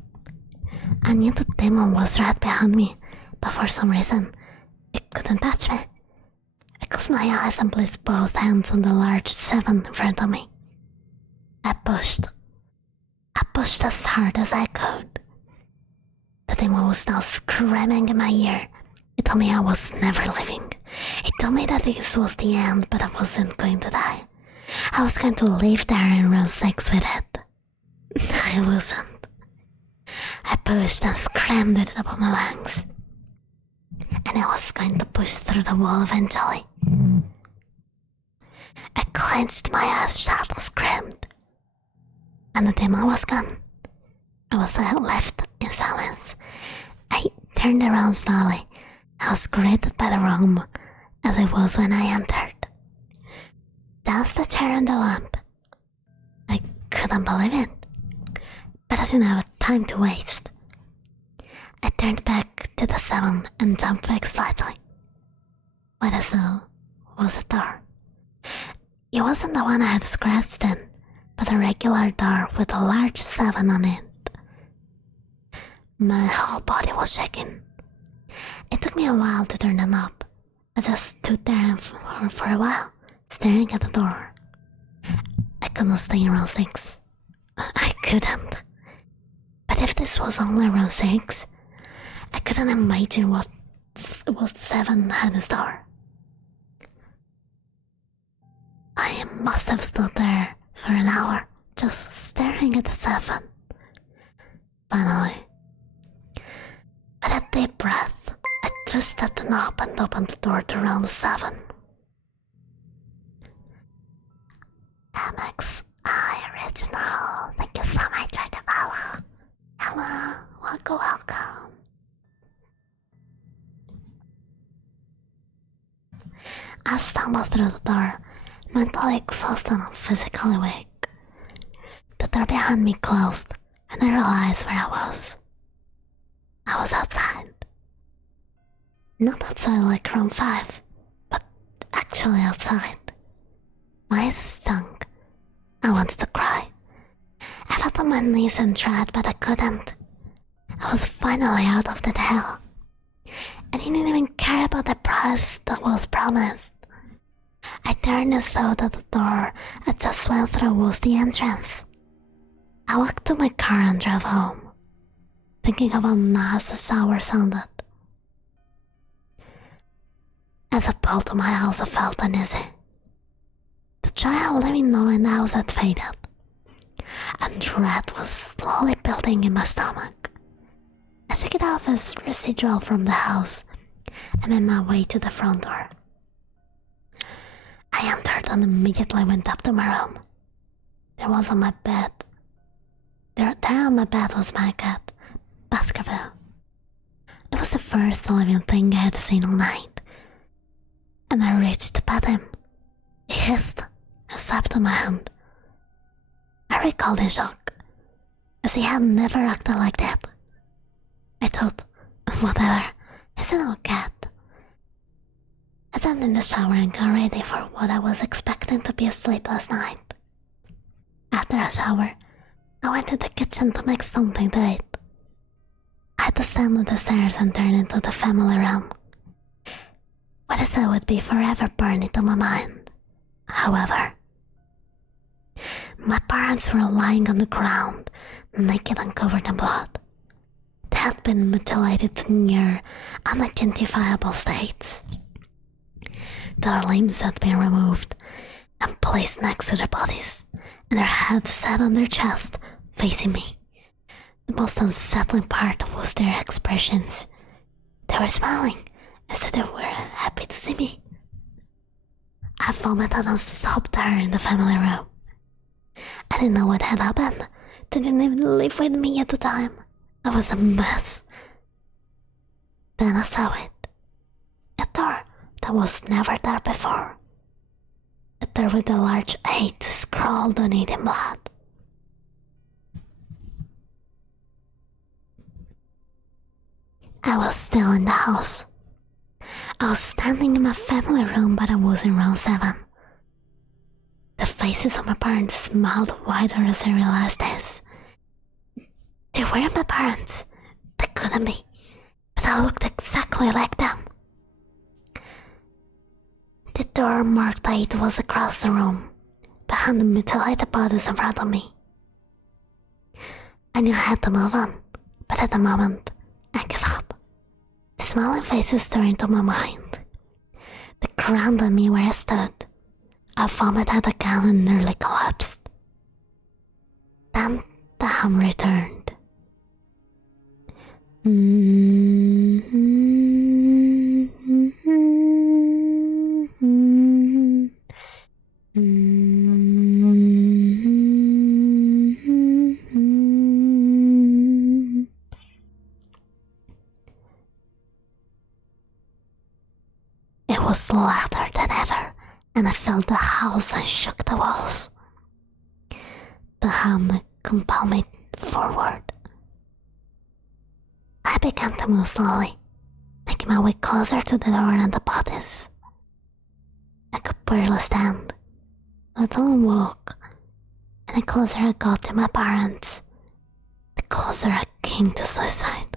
I knew the demon was right behind me, but for some reason, it couldn't touch me. I closed my eyes and placed both hands on the large 7 in front of me. I pushed as hard as I could. The demon was now screaming in my ear. It told me I was never leaving. It told me that this was the end, but I wasn't going to die. I was going to live there in room 6 with it. I wasn't. I pushed and screamed at the top of my lungs. And I was going to push through the wall eventually. I clenched my eyes shut and screamed. And the demon was gone. I was left in silence. I turned around slowly. I was greeted by the room as it was when I entered. Just the chair and the lamp. I couldn't believe it. But I didn't have time to waste. I turned back to the 7 and jumped back slightly. What I saw was a door. It wasn't the one I had scratched in, but a regular door with a large 7 on it. My whole body was shaking. It took me a while to turn the knob. I just stood there for a while, staring at the door. I couldn't stay in room 6. I couldn't. But if this was only room 6, I couldn't imagine what 7 had in store. I must have stood there for an hour, just staring at 7. Finally, with a deep breath, I twisted the knob and opened the door to room 7. MXI Original, thank you so much for the follow. Hello, welcome. I stumbled through the door, mentally exhausted and physically weak. The door behind me closed, and I realized where I was. I was outside. Not outside like room 5, but actually outside. My eyes stung. I wanted to cry. I fell on my knees and tried, but I couldn't. I was finally out of that hell. I didn't even care about the prize that was promised. I turned as though that the door I just went through was the entrance. I walked to my car and drove home, thinking of how nice the shower sounded. As I pulled to my house, I felt uneasy. The joy of living knowing the house had faded, and dread was slowly building in my stomach. I took it off as residual from the house and made my way to the front door. I entered and immediately went up to my room. There on my bed was my cat, Baskerville. It was the first living thing I had seen all night, and I reached to pet him. He hissed and slapped on my hand. I recalled in shock, as he had never acted like that. I thought, whatever, he's an old cat. I jumped in the shower and got ready for what I was expecting to be a sleepless night. After a shower, I went to the kitchen to make something to eat. I descended the stairs and turned into the family room. What I said would be forever burned into my mind. However, my parents were lying on the ground, naked and covered in blood. They had been mutilated to near unidentifiable states. Their limbs had been removed and placed next to their bodies, and their heads sat on their chest, facing me. The most unsettling part was their expressions. They were smiling, as if they were happy to see me. I vomited and sobbed there in the family room. I didn't know what had happened. They didn't even live with me at the time. I was a mess. Then I saw it. A door that was never there before. A door with a large 8 scrawled on it in blood. I was still in the house. I was standing in my family room, but I was in room 7. The faces of my parents smiled wider as I realized this. They weren't my parents. They couldn't be, but I looked exactly like them. The door marked 8 was across the room, behind the mutilated bodies in front of me. I knew I had to move on, but at the moment, I gave up. The smiling faces turned into my mind. They grounded me where I stood. I vomited again and nearly collapsed. Then the hum returned. It was louder than ever, and I felt the house and shook the walls. The hum compelled me forward. I began to move slowly, making my way closer to the door and the bodies. I could barely stand, let alone walk, and the closer I got to my parents, the closer I came to suicide.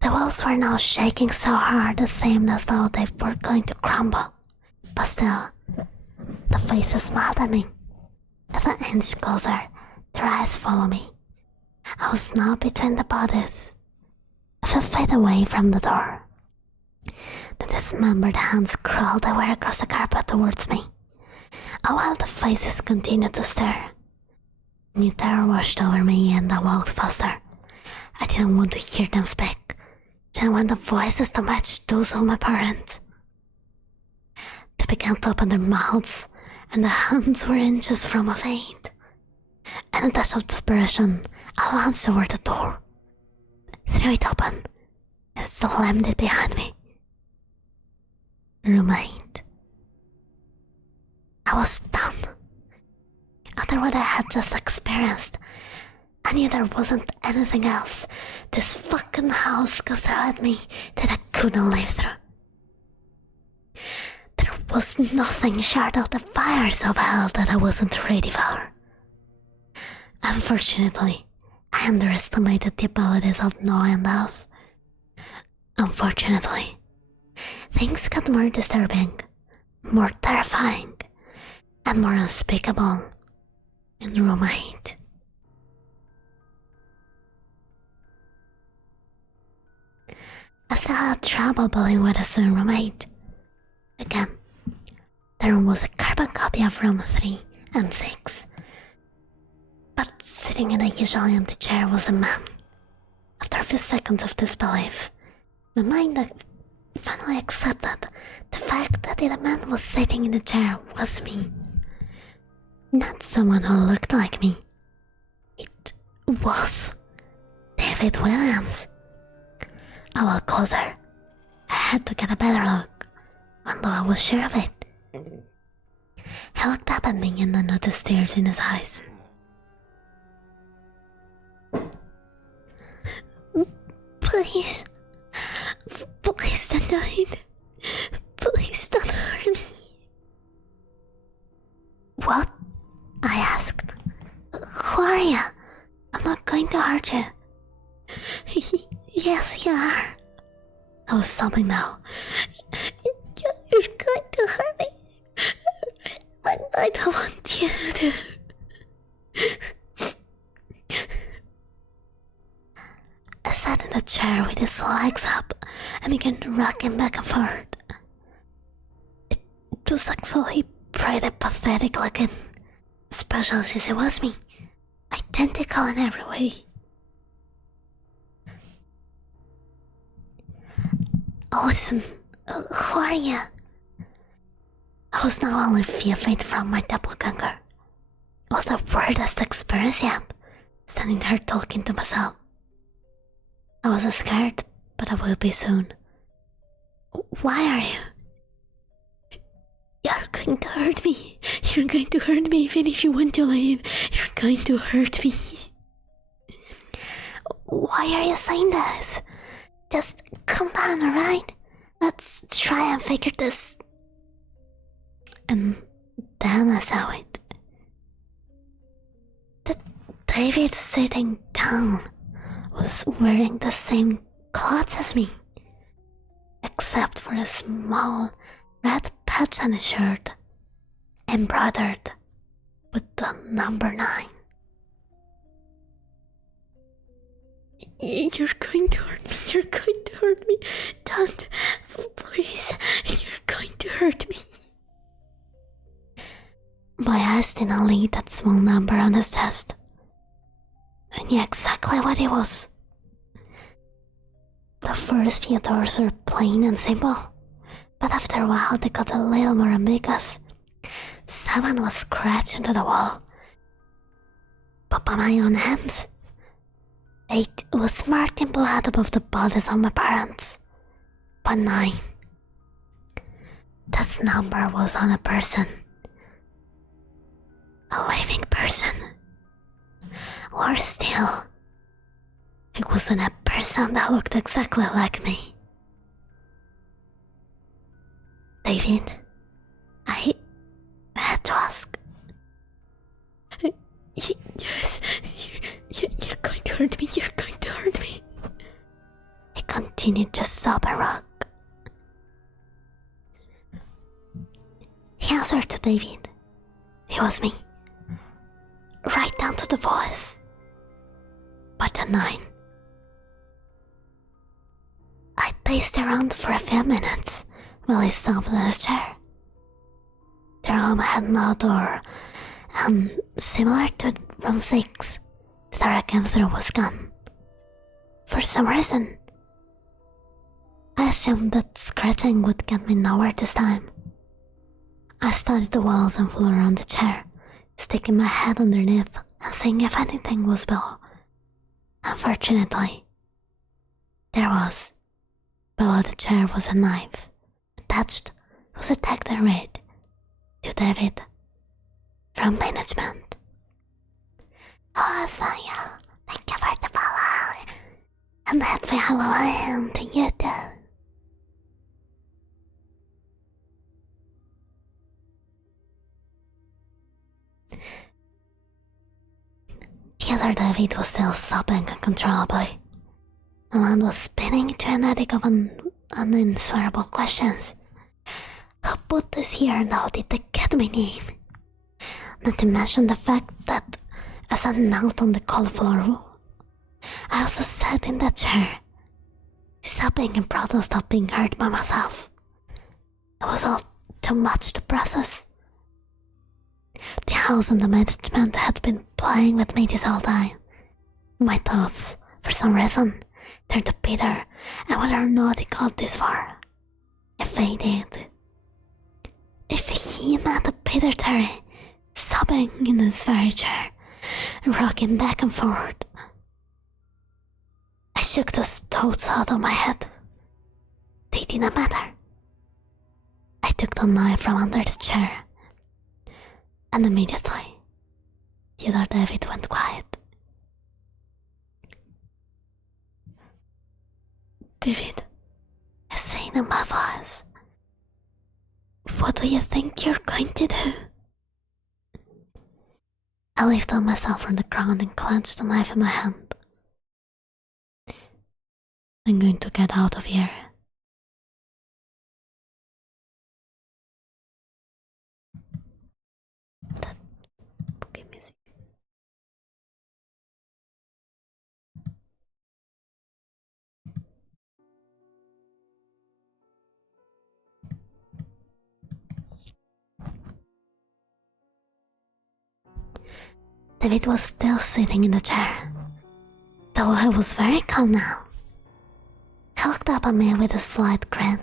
The walls were now shaking so hard it seemed as though they were going to crumble, but still, the faces smiled at me. As I inched closer, their eyes followed me, I was now between the bodies, a few feet away from the door. The dismembered hands crawled away across the carpet towards me, and while the faces continued to stare, new terror washed over me and I walked faster. I didn't want to hear them speak. Didn't want the voices to match those of my parents. They began to open their mouths, and the hands were inches from a faint. In a dash of desperation, I launched toward the door, threw it open, and slammed it behind me. Roommate. I was done. After what I had just experienced, I knew there wasn't anything else this fucking house could throw at me that I couldn't live through. There was nothing short of the fires of hell that I wasn't ready for. Unfortunately, I underestimated the abilities of Noah and the house. Unfortunately, things got more disturbing, more terrifying, and more unspeakable in Roommate. I still had trouble believing what I saw in Room 8. Again, the room was a carbon copy of Room 3 and 6. But sitting in a usually empty chair was a man. After a few seconds of disbelief, my mind finally accepted the fact that the man was sitting in the chair was me. Not someone who looked like me. It was David Williams. I walked closer. I had to get a better look, although I was sure of it. He looked up at me and I noticed tears in his eyes. Please don't do it. Please don't hurt me. What? I asked. Who are you? I'm not going to hurt you. Yes, you are. I was sobbing now. You're going to hurt me. I don't want you to. I sat in the chair with his legs up and began rocking back and forth. It was actually pretty pathetic looking, especially since it was me, identical in every way. Listen, who are you? I was now only a few feet from my doppelganger. It was the weirdest experience yet, standing there talking to myself. I was scared, but I will be soon. Why are you? You're going to hurt me. You're going to hurt me even if you want to leave. You're going to hurt me. Why are you saying this? Just calm down, alright? Let's try and figure this. And then I saw it. David sitting down was wearing the same clothes as me, except for a small red patch on his shirt, embroidered with the number 9. You're going to hurt me. You're going to hurt me. Don't. Please. You're going to hurt me. My eyes didn't leave that small number on his chest. I knew exactly what it was. The first few doors were plain and simple, but after a while they got a little more ambiguous. 7 was scratched into the wall, but by my own hands. 8 was marked in blood above the bodies of my parents, but 9. This number was on a person. A living person. Or still, it wasn't a person that looked exactly like me. David, I had to ask. Yes, you're going to hurt me, you're going to hurt me. He continued to sob and rock. He answered to David. It was me. Right down to the voice. but at 9. I paced around for a few minutes while he stopped in his chair. The room had no door, and similar to room 6, the door I came through was gone. For some reason, I assumed that scratching would get me nowhere this time. I studied the walls and floor around the chair, sticking my head underneath and seeing if anything was below. Unfortunately, there was. Below the chair was a knife. Attached was a tag that read, "To David, from management." Oh, Saya, thank you for the follow. And happy Halloween to you too. The other David was still sobbing uncontrollably. The man was spinning into an attic of unanswerable questions. Who put this here and how did they get my name? Not to mention the fact that as I knelt on the cold floor, I also sat in that chair, sobbing in protest of being hurt by myself. It was all too much to process. The house and the management had been playing with me this whole time. My thoughts, for some reason, turned to Peter and whether or not he got this far. If he did. If he met Peter Terry, sobbing in his very chair, rocking back and forth. I shook those thoughts out of my head. They didn't matter. I took the knife from under the chair, and immediately, the other David went quiet. David, I say in my voice, what do you think you're going to do? I lifted myself from the ground and clenched the knife in my hand. I'm going to get out of here. That spooky music. David was still sitting in the chair, though he was very calm now. He looked up at me with a slight grin.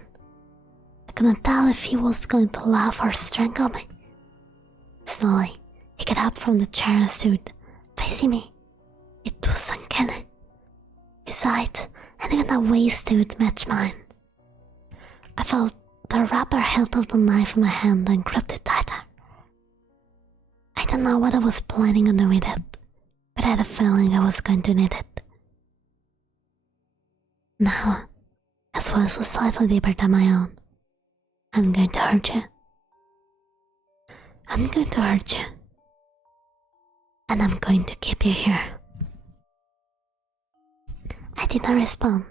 I couldn't tell if he was going to laugh or strangle me. Slowly, he got up from the chair and stood, facing me. It was uncanny. His height and even the way he stood matched mine. I felt the rubber hilt of the knife in my hand and gripped it tighter. I don't know what I was planning on doing with it, but I had a feeling I was going to need it. Now, his voice was slightly deeper than my own. I'm going to hurt you. I'm going to hurt you. And I'm going to keep you here. I didn't respond.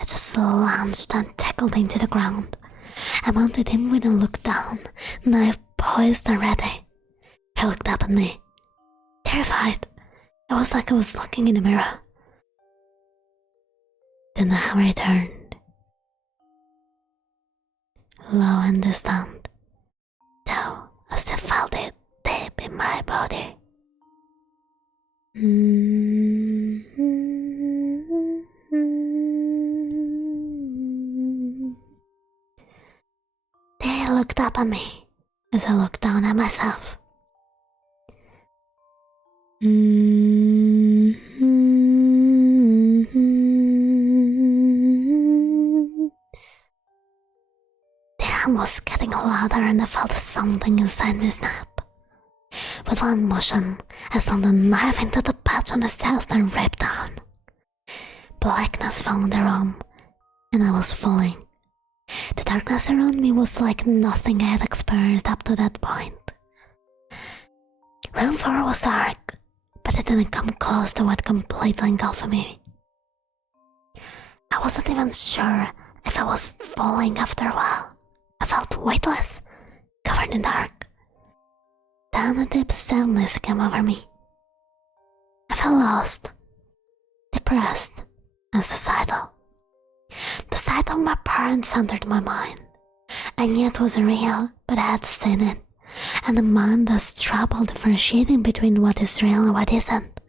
I just lunged and tackled him to the ground. I mounted him with a look down, knife poised and ready. He looked up at me, terrified. It was like I was looking in a mirror. Then the hammer returned, low and distant, though I still felt it deep in my body. David looked up at me as I looked down at myself. The hum was getting louder and I felt something inside me snap. With one motion, I slammed the knife into the patch on his chest and ripped down. Blackness fell in the room, and I was falling. The darkness around me was like nothing I had experienced up to that point. Room 4 was dark, but it didn't come close to what completely engulfed me. I wasn't even sure if I was falling after a while. I felt weightless, covered in dark. Then a deep sadness came over me. I felt lost, depressed and suicidal. The sight of my parents entered my mind. I knew it was real, but I had seen it, and the mind has trouble differentiating between what is real and what isn't.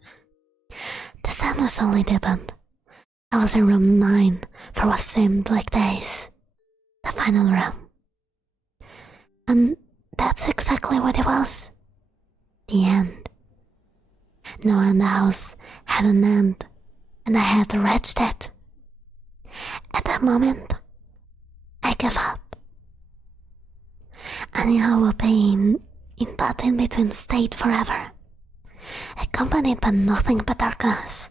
The sadness only deepened. I was in room 9 for what seemed like days, the final room. And that's exactly what it was. The end. No one in the house had an end, and I had reached it. At that moment, I gave up. I knew I would be in that in-between state forever, accompanied by nothing but darkness,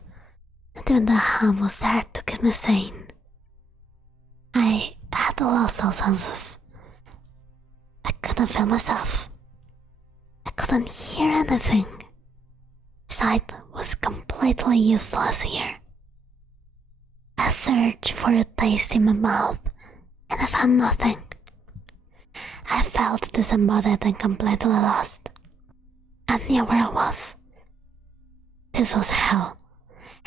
and even the hum was there to keep me sane. I had lost all senses. I couldn't feel myself. I couldn't hear anything. Sight was completely useless here. I searched for a taste in my mouth, and I found nothing. I felt disembodied and completely lost. I knew where I was. This was hell.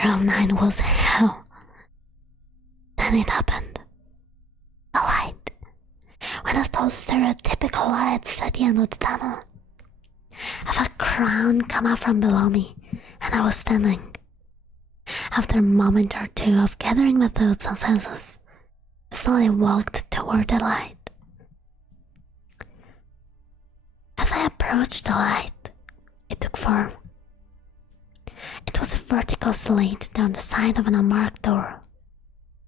Room 9 was hell. Then it happened. A light. One of those stereotypical lights at the end of the tunnel. I felt a crown come out from below me, and I was standing. After a moment or two of gathering my thoughts and senses, I slowly walked toward the light. As I approached the light, it took form. It was a vertical slit down the side of an unmarked door.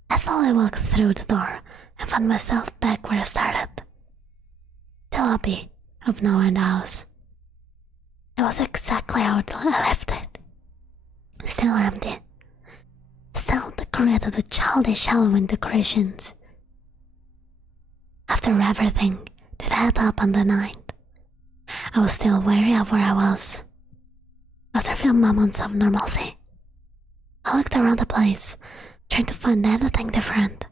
I slowly walked through the door and found myself back where I started. The lobby of No End House. It was exactly how I left it. Still empty. Still decorated with childish Halloween decorations. After everything that had happened that night, I was still wary of where I was. After a few moments of normalcy, I looked around the place, trying to find anything different.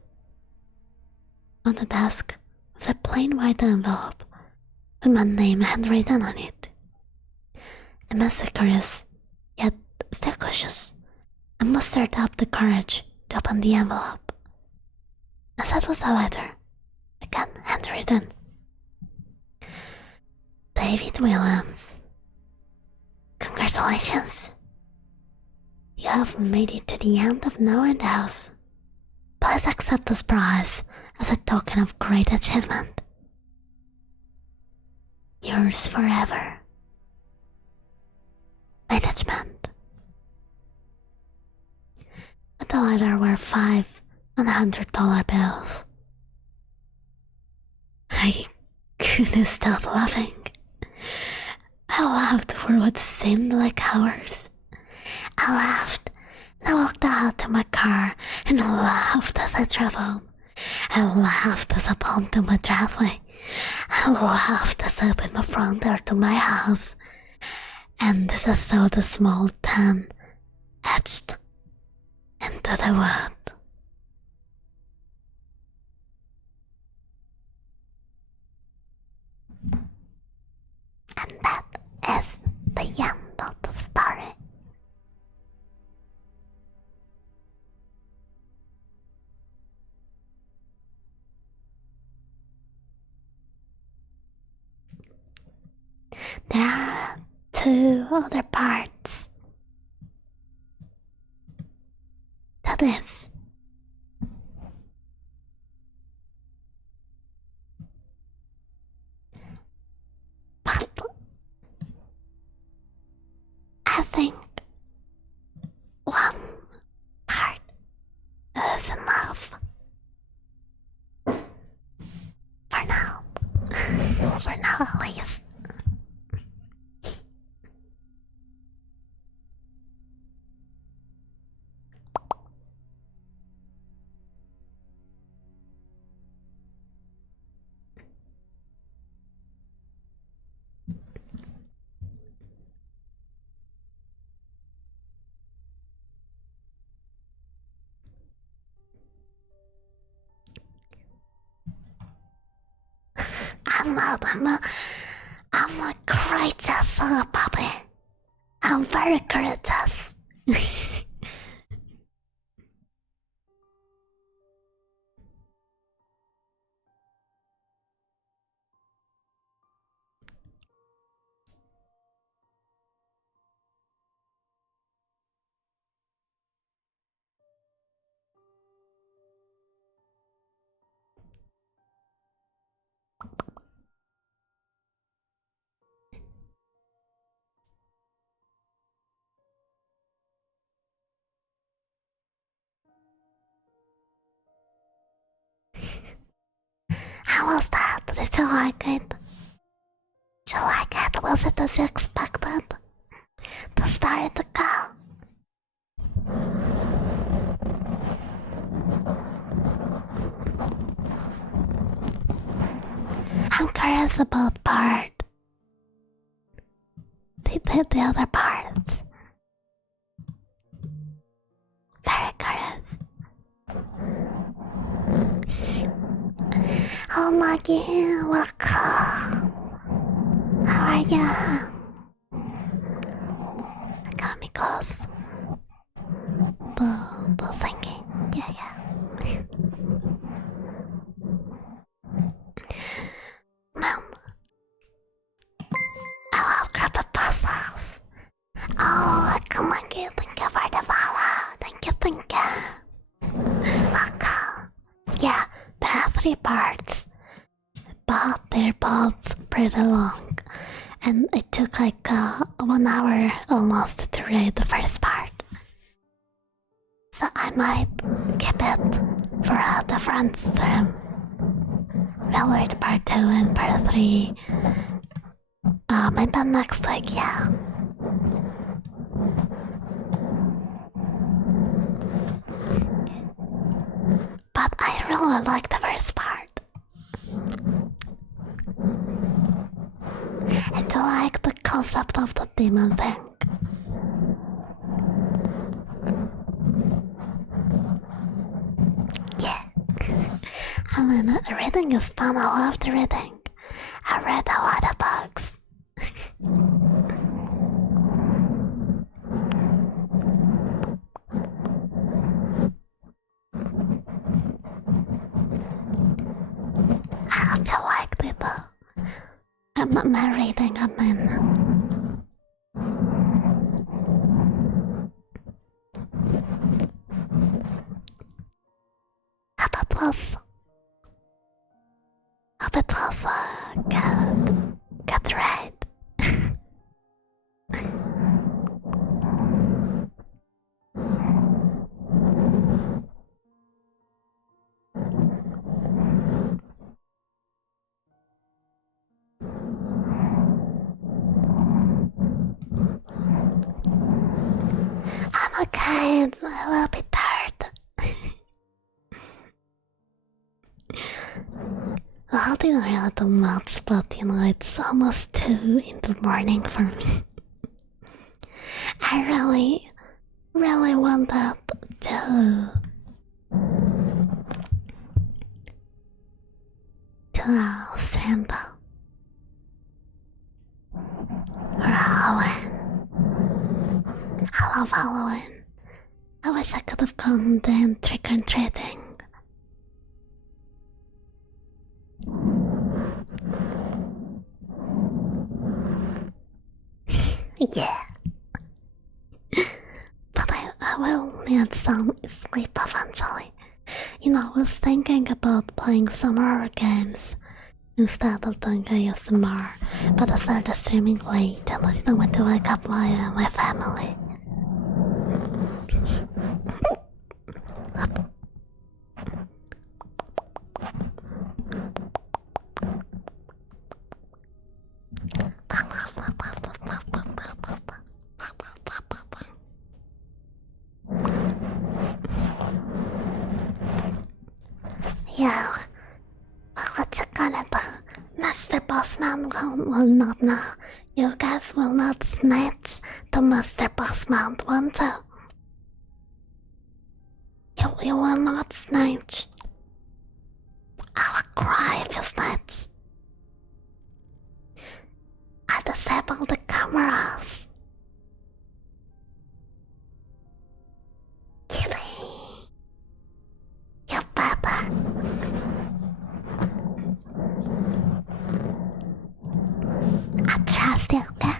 On the desk was a plain white envelope with my name handwritten on it. Immensely curious, yet still cautious, I mustered up the courage to open the envelope. Inside was a letter, again handwritten. David Williams, congratulations. You have made it to the end of No End House. Please accept this prize as a token of great achievement. Yours forever. Management. With the letter were $5 and $100 bills. I couldn't stop laughing. I laughed for what seemed like hours. I laughed and I walked out to my car and laughed as I drove home. I laughed as I pulled to my driveway. I laughed as I opened my front door to my house. And as I saw the small town etched into the wood. And that is the end of the story. There are 2 other parts. That is, but I think one part is enough for now. For now at least. I'm a courageous puppy. I'm very courageous. How was that? Did you like it? Did you like it? Was it as you expected? The story to go. I'm curious about part. The other parts. Very curious. Oh Maggie, welcome. How are you? I got me close. The thingy. Yeah. Man, I love creepypastas. Oh, come on, thank you for the follow. Thank you. Welcome. Yeah, there are 3 parts, but they're both pretty long, and it took like 1 hour almost to read the first part. So I might keep it for a different stream. We'll read part 2 and part 3. Maybe next week, yeah. But I really like the first part. I do like the concept of the demon thing. Yeah. I mean, reading is fun. I loved reading. I read a lot of books. I hope you liked it though. My reading, I mean. Hope it was good read. I'm okay, a little bit tired. Well, I didn't really do much, but you know, it's almost 2 in the morning for me. I really wanted to stream though. For Halloween. I love Halloween. I wish I could have gone then trick-or-treating. Yeah. But I will need some sleep eventually. You know, I was thinking about playing some horror games instead of doing ASMR, but I started streaming late and I didn't want to wake up my family. Yeah, what you gonna do? Mr. Bossman will not know. You guys will not snitch to Mr. Bossman, won't you? You will not snitch. I will cry if you snitch. I disable the cameras. Kitty, you better. I trust you, okay?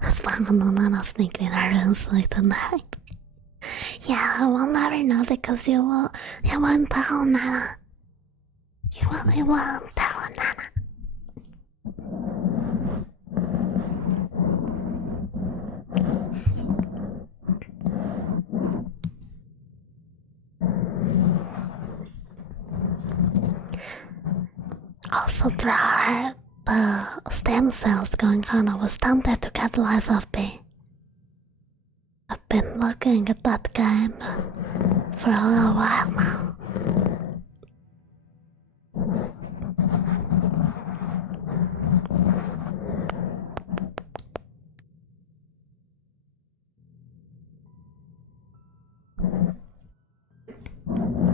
As long as none of sneaked in our rooms like tonight. Yeah, I will never know because you won't tell Nana. You won't tell Nana. So there are the stem cells going on. I was tempted to get Lies of P. I've been looking at that game for a little while now.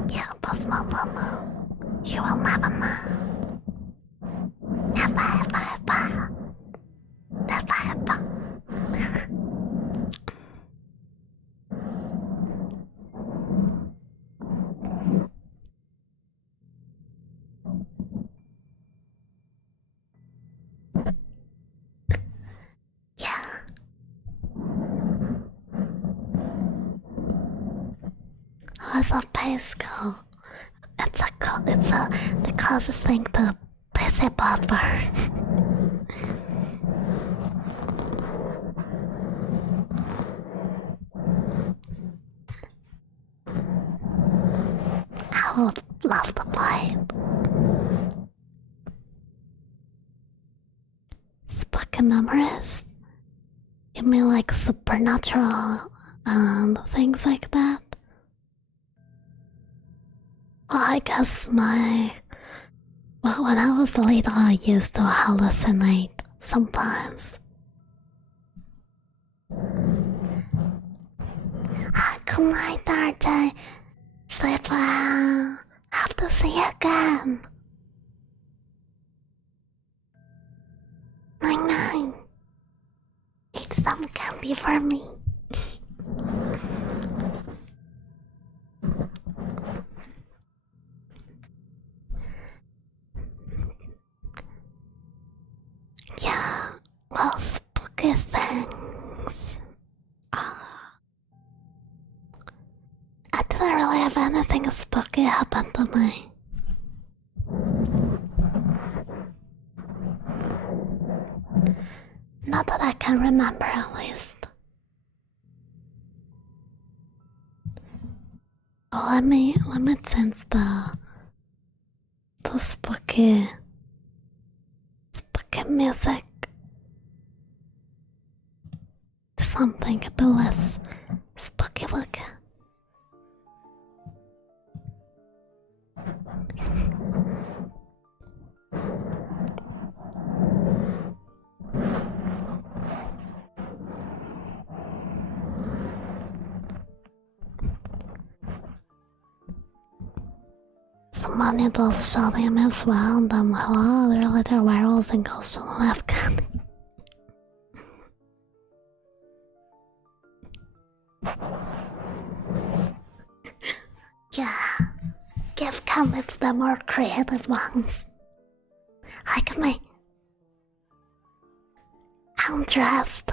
You, Postman, you will never know. Never, ever, ever. Never, ever. Yeah. How's a pace go? It's the closest thing to PC butler. I would love to play it. Spooky memories? You mean like supernatural and things like that? Well, I guess well, when I was little, I used to hallucinate sometimes. Good night, RJ. Sleep well. Have to see you again. Night. Eat some candy for me. Yeah, well, spooky things. I didn't really have anything spooky happen to me. Not that I can remember, at least. Well, let me change the spooky music to something a bit less spooky looking. Some money does shot him as well, and then hello, there are little werewolves and ghosts on left candy. Yeah, give candy to the more creative ones. Like me. I'm dressed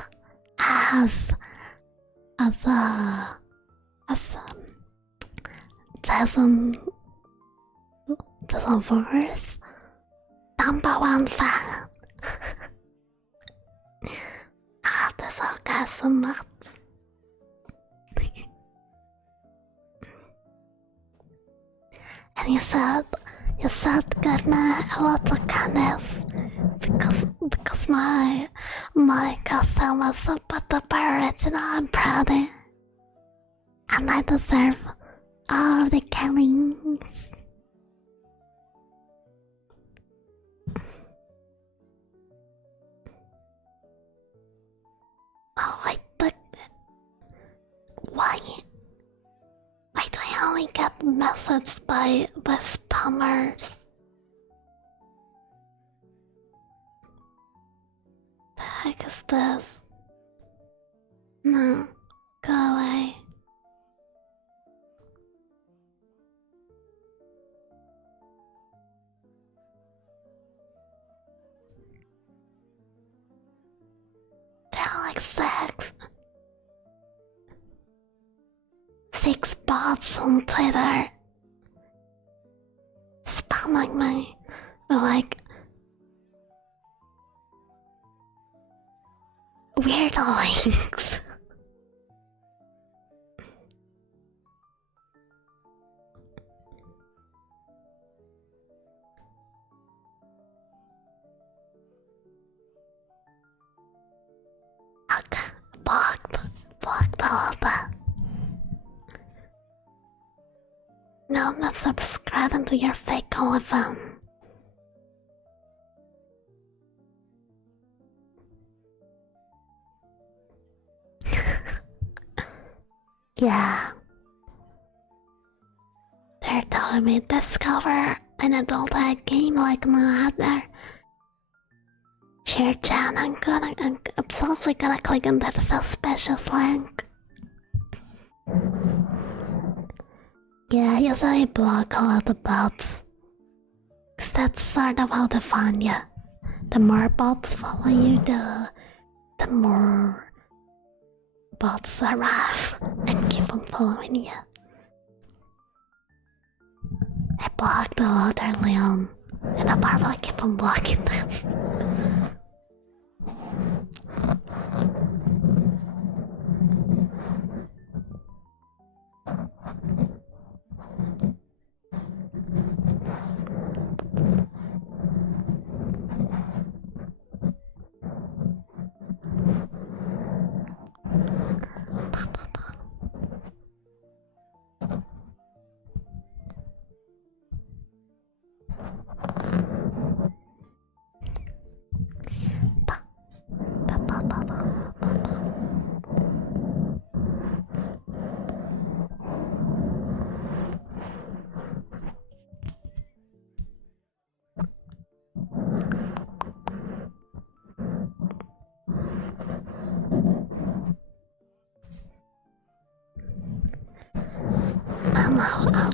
as Jason Voorhees #1 fan. I love this whole guy so much. And you said give me a lot of candies because my costume was so put up original and proud, and I deserve all the candies. Oh, why do I only get messages by spammers? The heck is this? No, go away. There are like six bots on Twitter spamming me with like weird links. No, I'm not subscribing to your fake telephone. Yeah. They're telling me discover an adult game like no other. Share channel, I'm absolutely gonna click on that suspicious link. Yeah, usually block all of the bots. Cause that's sort of how to find you. The more bots follow you, the more bots arrive and keep on following you. I blocked a lot early on, and I'll probably keep on blocking them.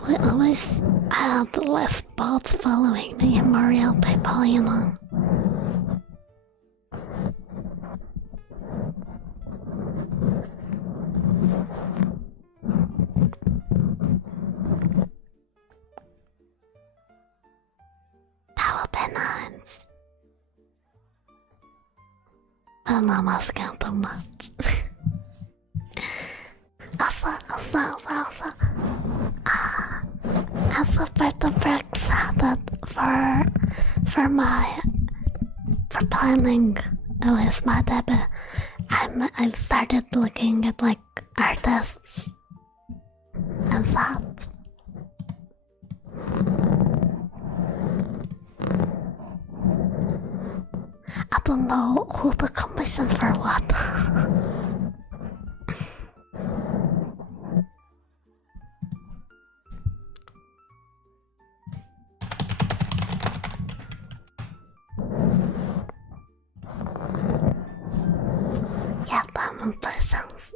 I always have less bots following the immoral people, you know. That would be nice. I'm not asking too much. Also, I'm super duper excited for planning at least my debut. I've started looking at like artists and that. I don't know who to commission for what. Yeah, diamond persons.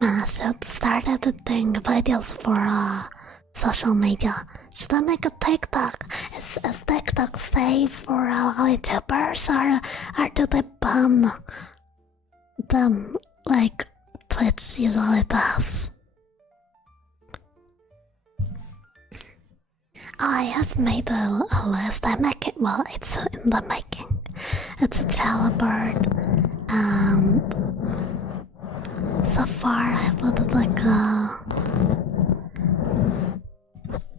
I should start editing videos for social media. Should I make a TikTok? Is TikTok safe for VTubers or do they ban them like Twitch usually does? I have made a list. I make it. Well, it's in the making. It's a trailer bird, and so far I put like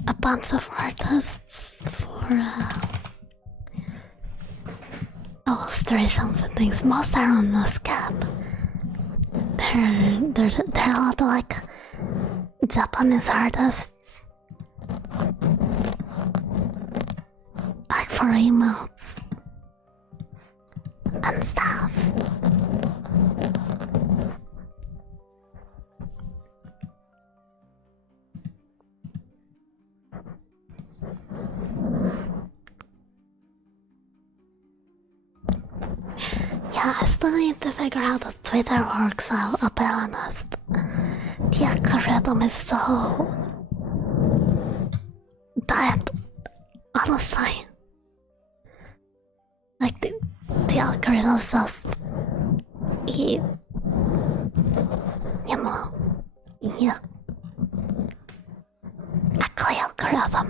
a bunch of artists for illustrations and things. Most are on the scab. There are a lot of like Japanese artists, like for emotes and stuff. Yeah, I still need to figure out how Twitter works, I'll be honest. The algorithm is so bad, honestly. Like, the algorithm is just... You know, yeah. Ugly algorithm.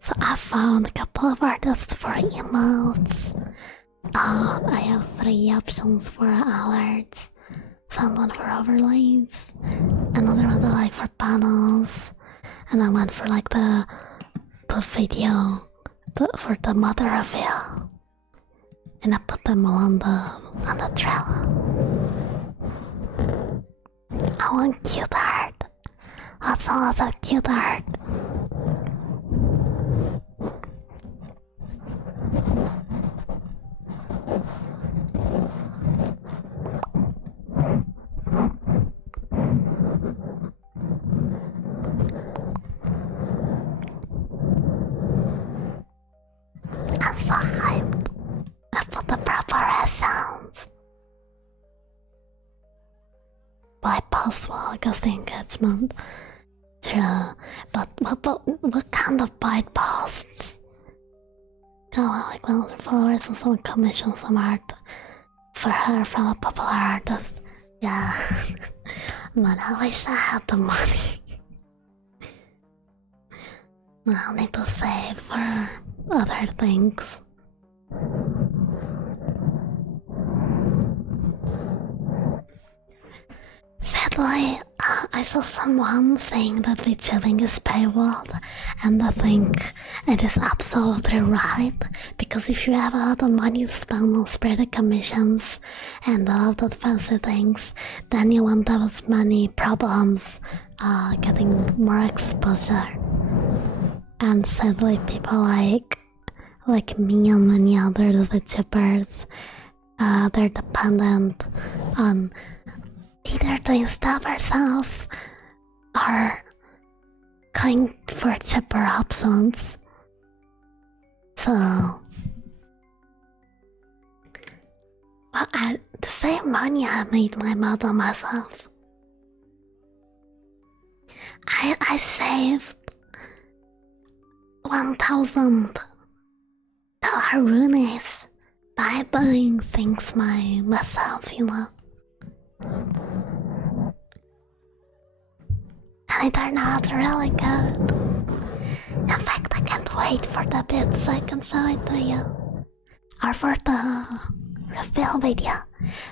So I found a couple of artists for emotes. I have 3 options for alerts. Found one for overlays, another one I like for panels, and then one for like the video for the mother reveal. And I put them all on the trailer. I want cute art. What's a lot of cute art? I'm so hyped. I put the proper sounds. By possible because the engagement. True, but what kind of bite posts? Go on, like 100 followers and someone commissioned some art for her from a popular artist. Yeah. Man, I wish I had the money. I need to save for other things. Sadly, I saw someone saying that VTubing is paywalled, and I think it is absolutely right, because if you have a lot of money to spend on spreading commissions and all of that fancy things, then you won't have as many problems getting more exposure. And sadly, people like me and many other VTubers, they're dependent on either doing stuff ourselves or going for cheaper options. So, to save money, I made my model myself. I saved $1,000 runes by doing things myself, you know. And it turned out really good. In fact, I can't wait for the bit so I can show it to you. Or for the reveal video.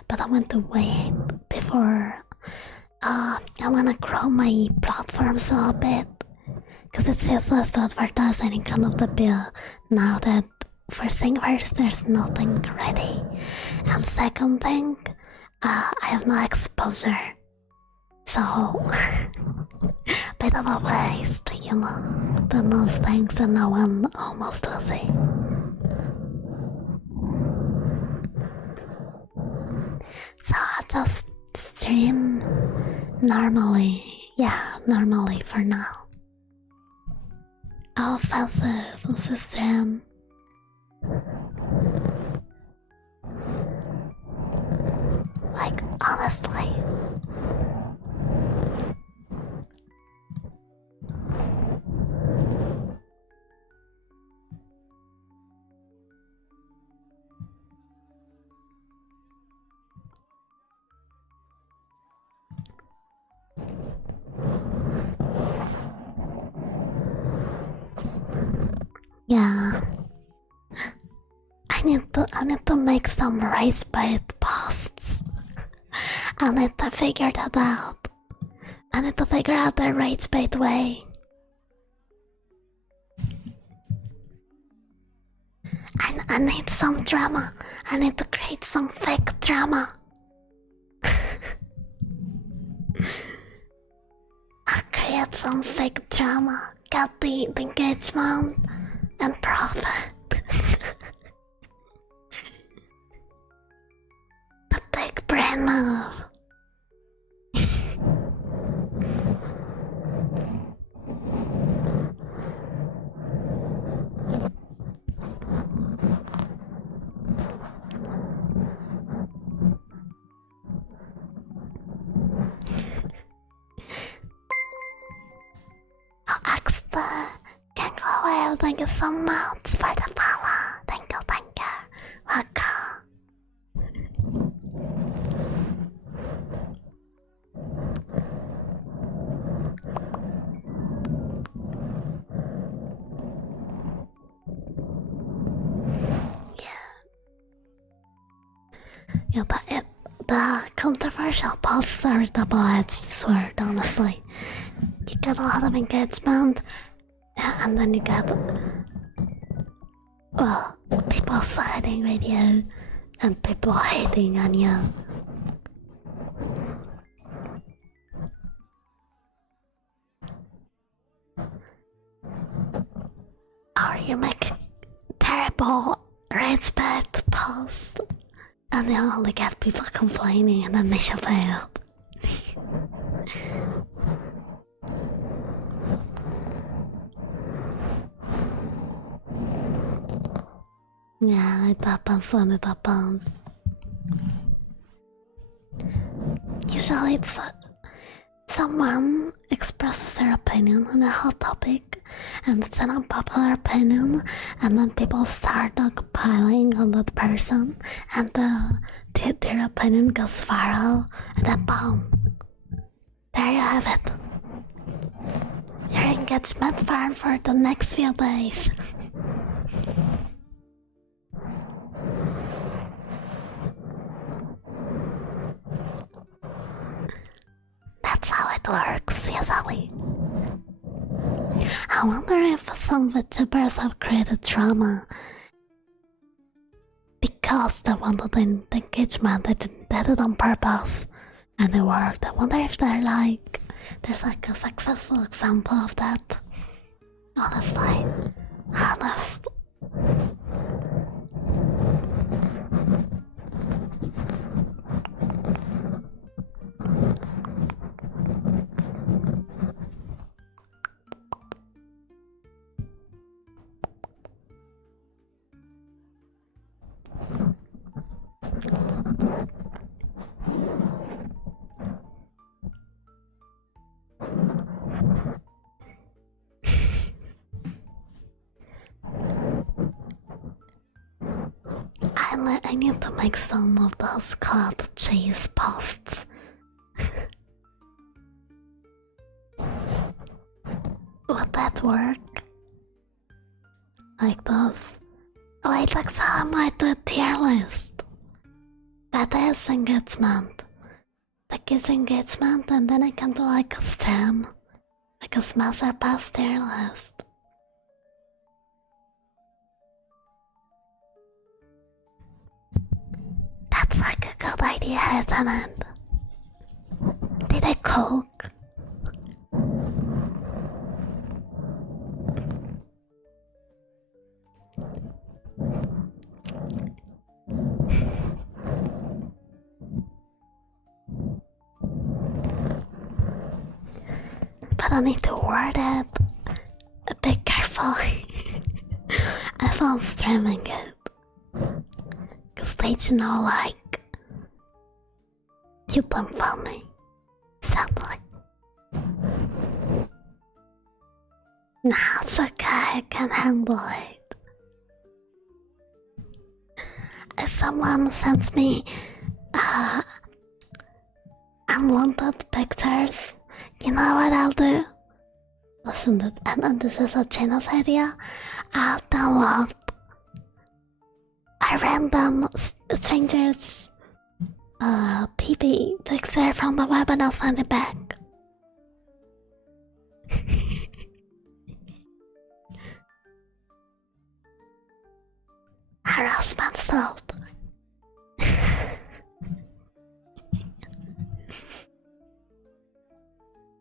But I want to wait before I wanna grow my platforms a little bit. Because it's useless to advertise any kind of the bill now that first thing first, there's nothing ready. And second thing, I have no exposure. So, bit of a waste, you know, doing those things that no one almost will see. So I just stream normally, normally for now. I'll fancy stream. Like, honestly. Yeah. I need to make some race bait posts. I need to figure that out. I need to figure out the rage bait way. I need some drama. I need to create some fake drama. I create some fake drama, get the engagement and profit. The big brain move. Extra Kangaroo, thank you so much for the follow. Thank you. Welcome. Yeah, the controversial posts are a double-edged sword, honestly. You get a lot of engagement, and then you get, well, people siding with you and people hating on you. or reads back the post and you only get people complaining and then they should fail. Yeah, it happens when it happens. Usually it's someone expresses their opinion on a hot topic and it's an unpopular opinion, and then people start piling on that person and their opinion goes viral, and then boom, there you have it. Your engagement farm for the next few days. That's how it works, usually. I wonder if some VTubers have created drama because they wanted the engagement, they did it on purpose and it worked. I wonder if there's like a successful example of that. Honestly, honest. I need to make some of those cod cheese posts. Would that work? Like those? Wait, actually I might do a tier list. That is engagement. Like it's engagement, and then I can do like a stream. Like a Smasher Pass tier list. That's like a good idea, isn't it? Did I cook? But I need to word it a bit carefully. I found streaming it. Cause they do not like cute and funny, sadly. Nah, it's okay, I can handle it. If someone sends me unwanted pictures, you know what I'll do? Listen, and this is a Gina's idea. I'll download a random stranger's PP picture from the web and I'll send it back. Harassment solved.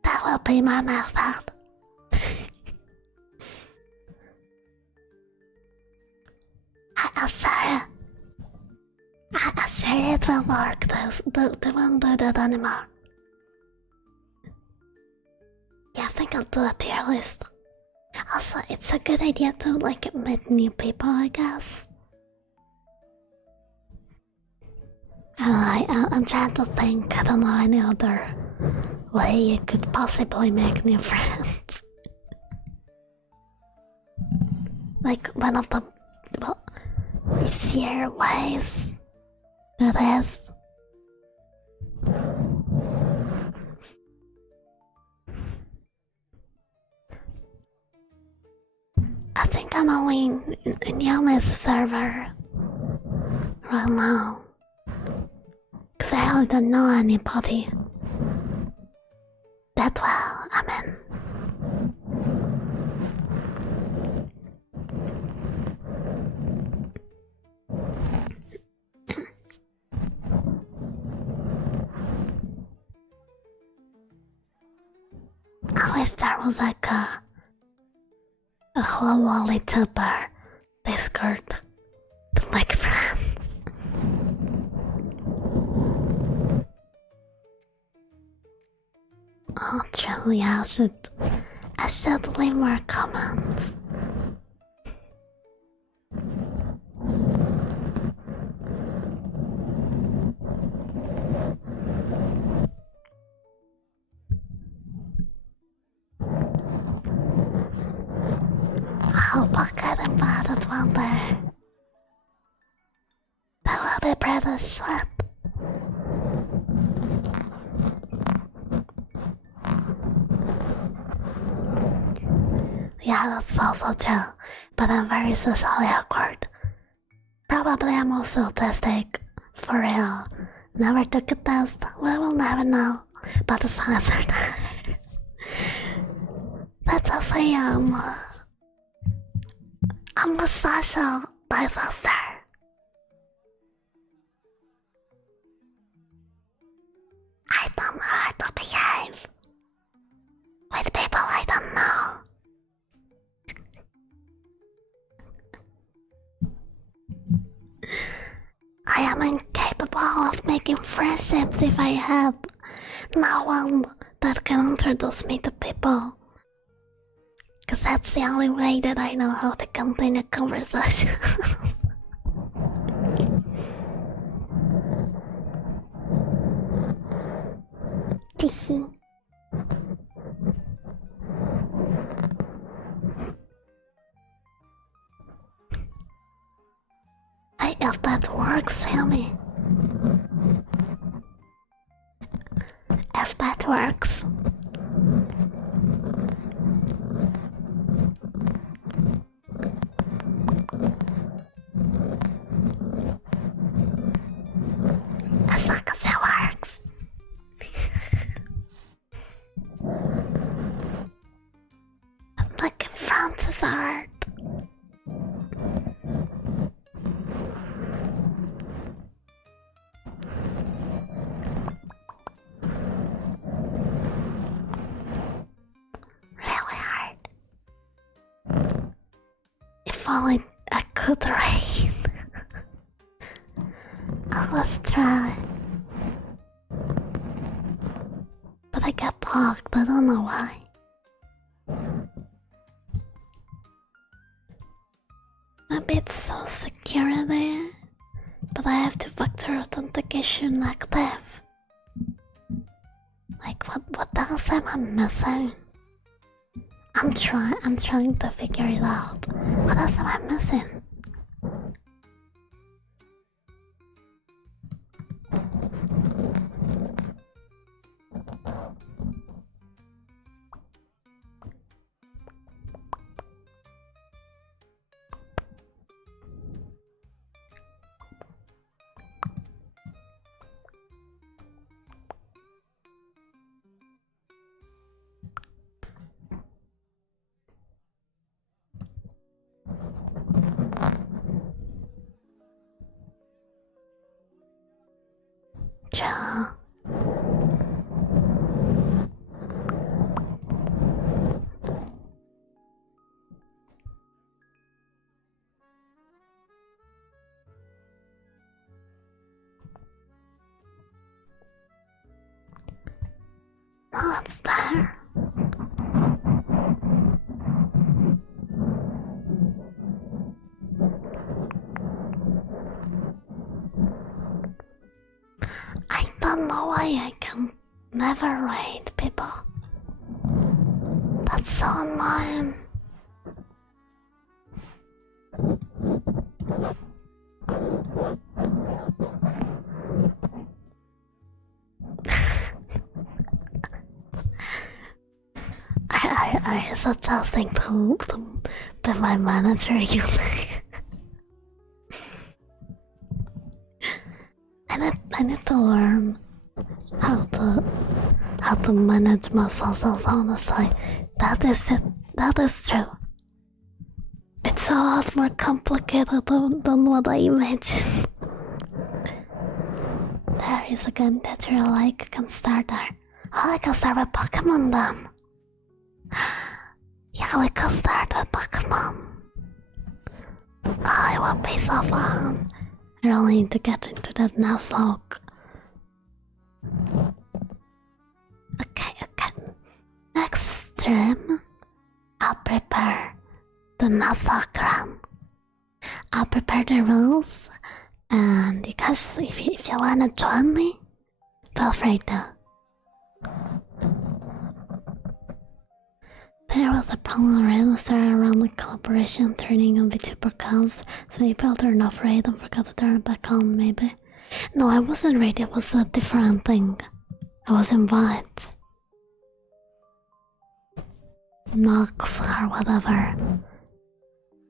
That will be my method. I assure it will work. They won't do that anymore. Yeah, I think I'll do a tier list. Also, it's a good idea to like meet new people, I guess. I'm trying to think. I don't know any other way you could possibly make new friends. Like one of the easier ways that is. I think I'm only in Yomi's server right now. Cause I really don't know anybody that well, I mean. I wish there was like a whole VTuber Discord like friends. Oh, truly, I should leave more comments. I hope I get invited one day. That will be pretty sweet. Yeah, that's also true, but I'm very socially awkward. Probably I'm also autistic. For real. Never took a test. We will never know. But the signs are there. Let's just say I'm a social disaster. I don't know how to behave with people I don't know. I am incapable of making friendships if I have no one that can introduce me to people. Cause that's the only way that I know how to continue conversation. Hey, if that works, tell me. If that works. As long as it works. Look in Francis art. Really hard. If only I could read. Oh, let's try. But I got blocked, I don't know why. Maybe it's so security, but I have two-factor authentication active. Like what else am I missing? I'm trying to figure it out. What else am I missing? Ja. Oh, it's there. I don't know why I can never rate people. That's so annoying. I suggesting to my manager you I need to learn how to manage my socials, honestly. That is it. That is true. It's a lot more complicated than what I imagined. There is a game that you like, I can start there. Oh, I can start with Pokemon then. Yeah, we can start with Pokemon. Oh, it will be so fun. I really need to get into that Nuzlocke. Okay. Next stream, I'll prepare the Nuzlocke run. I'll prepare the rules, and you guys, if you wanna join me, feel free to. There was a problem already started around the collaboration turning on VTuber accounts, so people turned off raid and forgot to turn it back on, maybe. No, I wasn't raid, it was a different thing. I was invited. Knocks or whatever.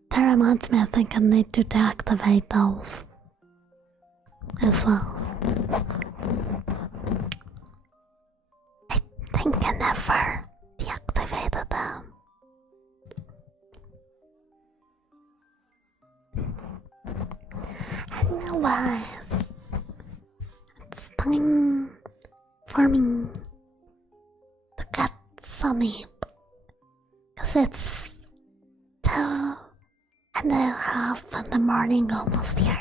That reminds me, I think I need to deactivate those as well. I think I never deactivated them. Anyways, it's time for me to get some sleep. Cause it's 2:30 in the morning almost here.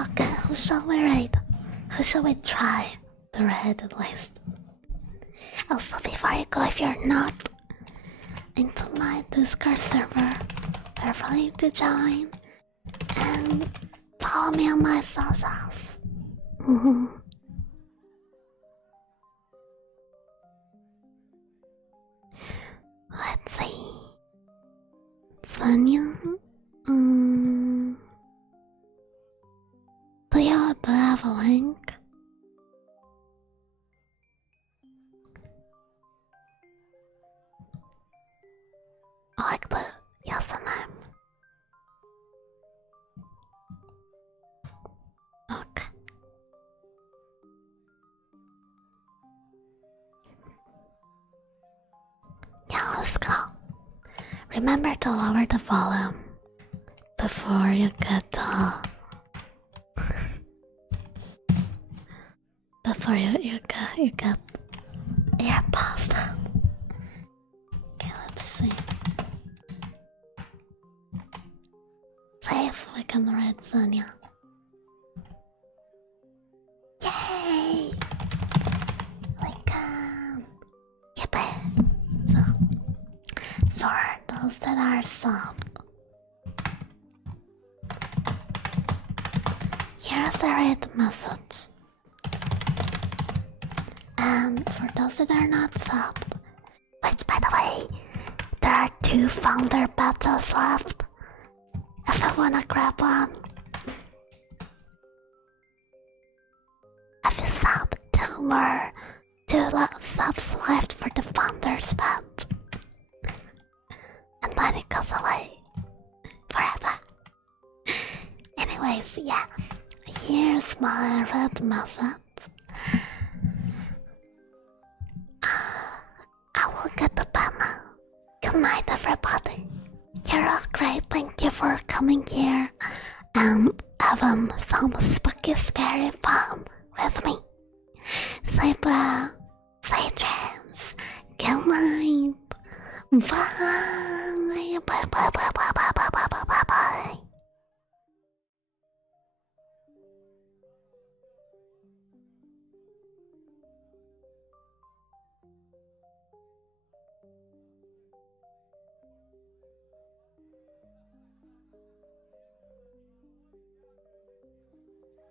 Okay, who shall we raid? Who shall we try to raid at least? Also, before you go, if you're not into my Discord server, feel free to join and follow me on my socials. Let's see. Sonia? Do you have a link? I like the username. Okay. Yeah, let's go. Remember to lower the volume before you get before you get AirPods. Okay, let's see. See if we can read Sonia. Yay! Welcome! Yippee! So, for those that are subbed, here's the red message. And for those that are not subbed, which by the way, there are 2 founder badges left. If I wanna grab one. If you sub, 2 more, 2 subs left for the founders badge. And then it goes away forever. Anyways, yeah, here's my red message. I will get the pen now. Good night, everybody. You're all great. Thank you for coming here and having some spooky, scary fun with me. Sleep well, sweet dreams. Good night. Bye. Bye.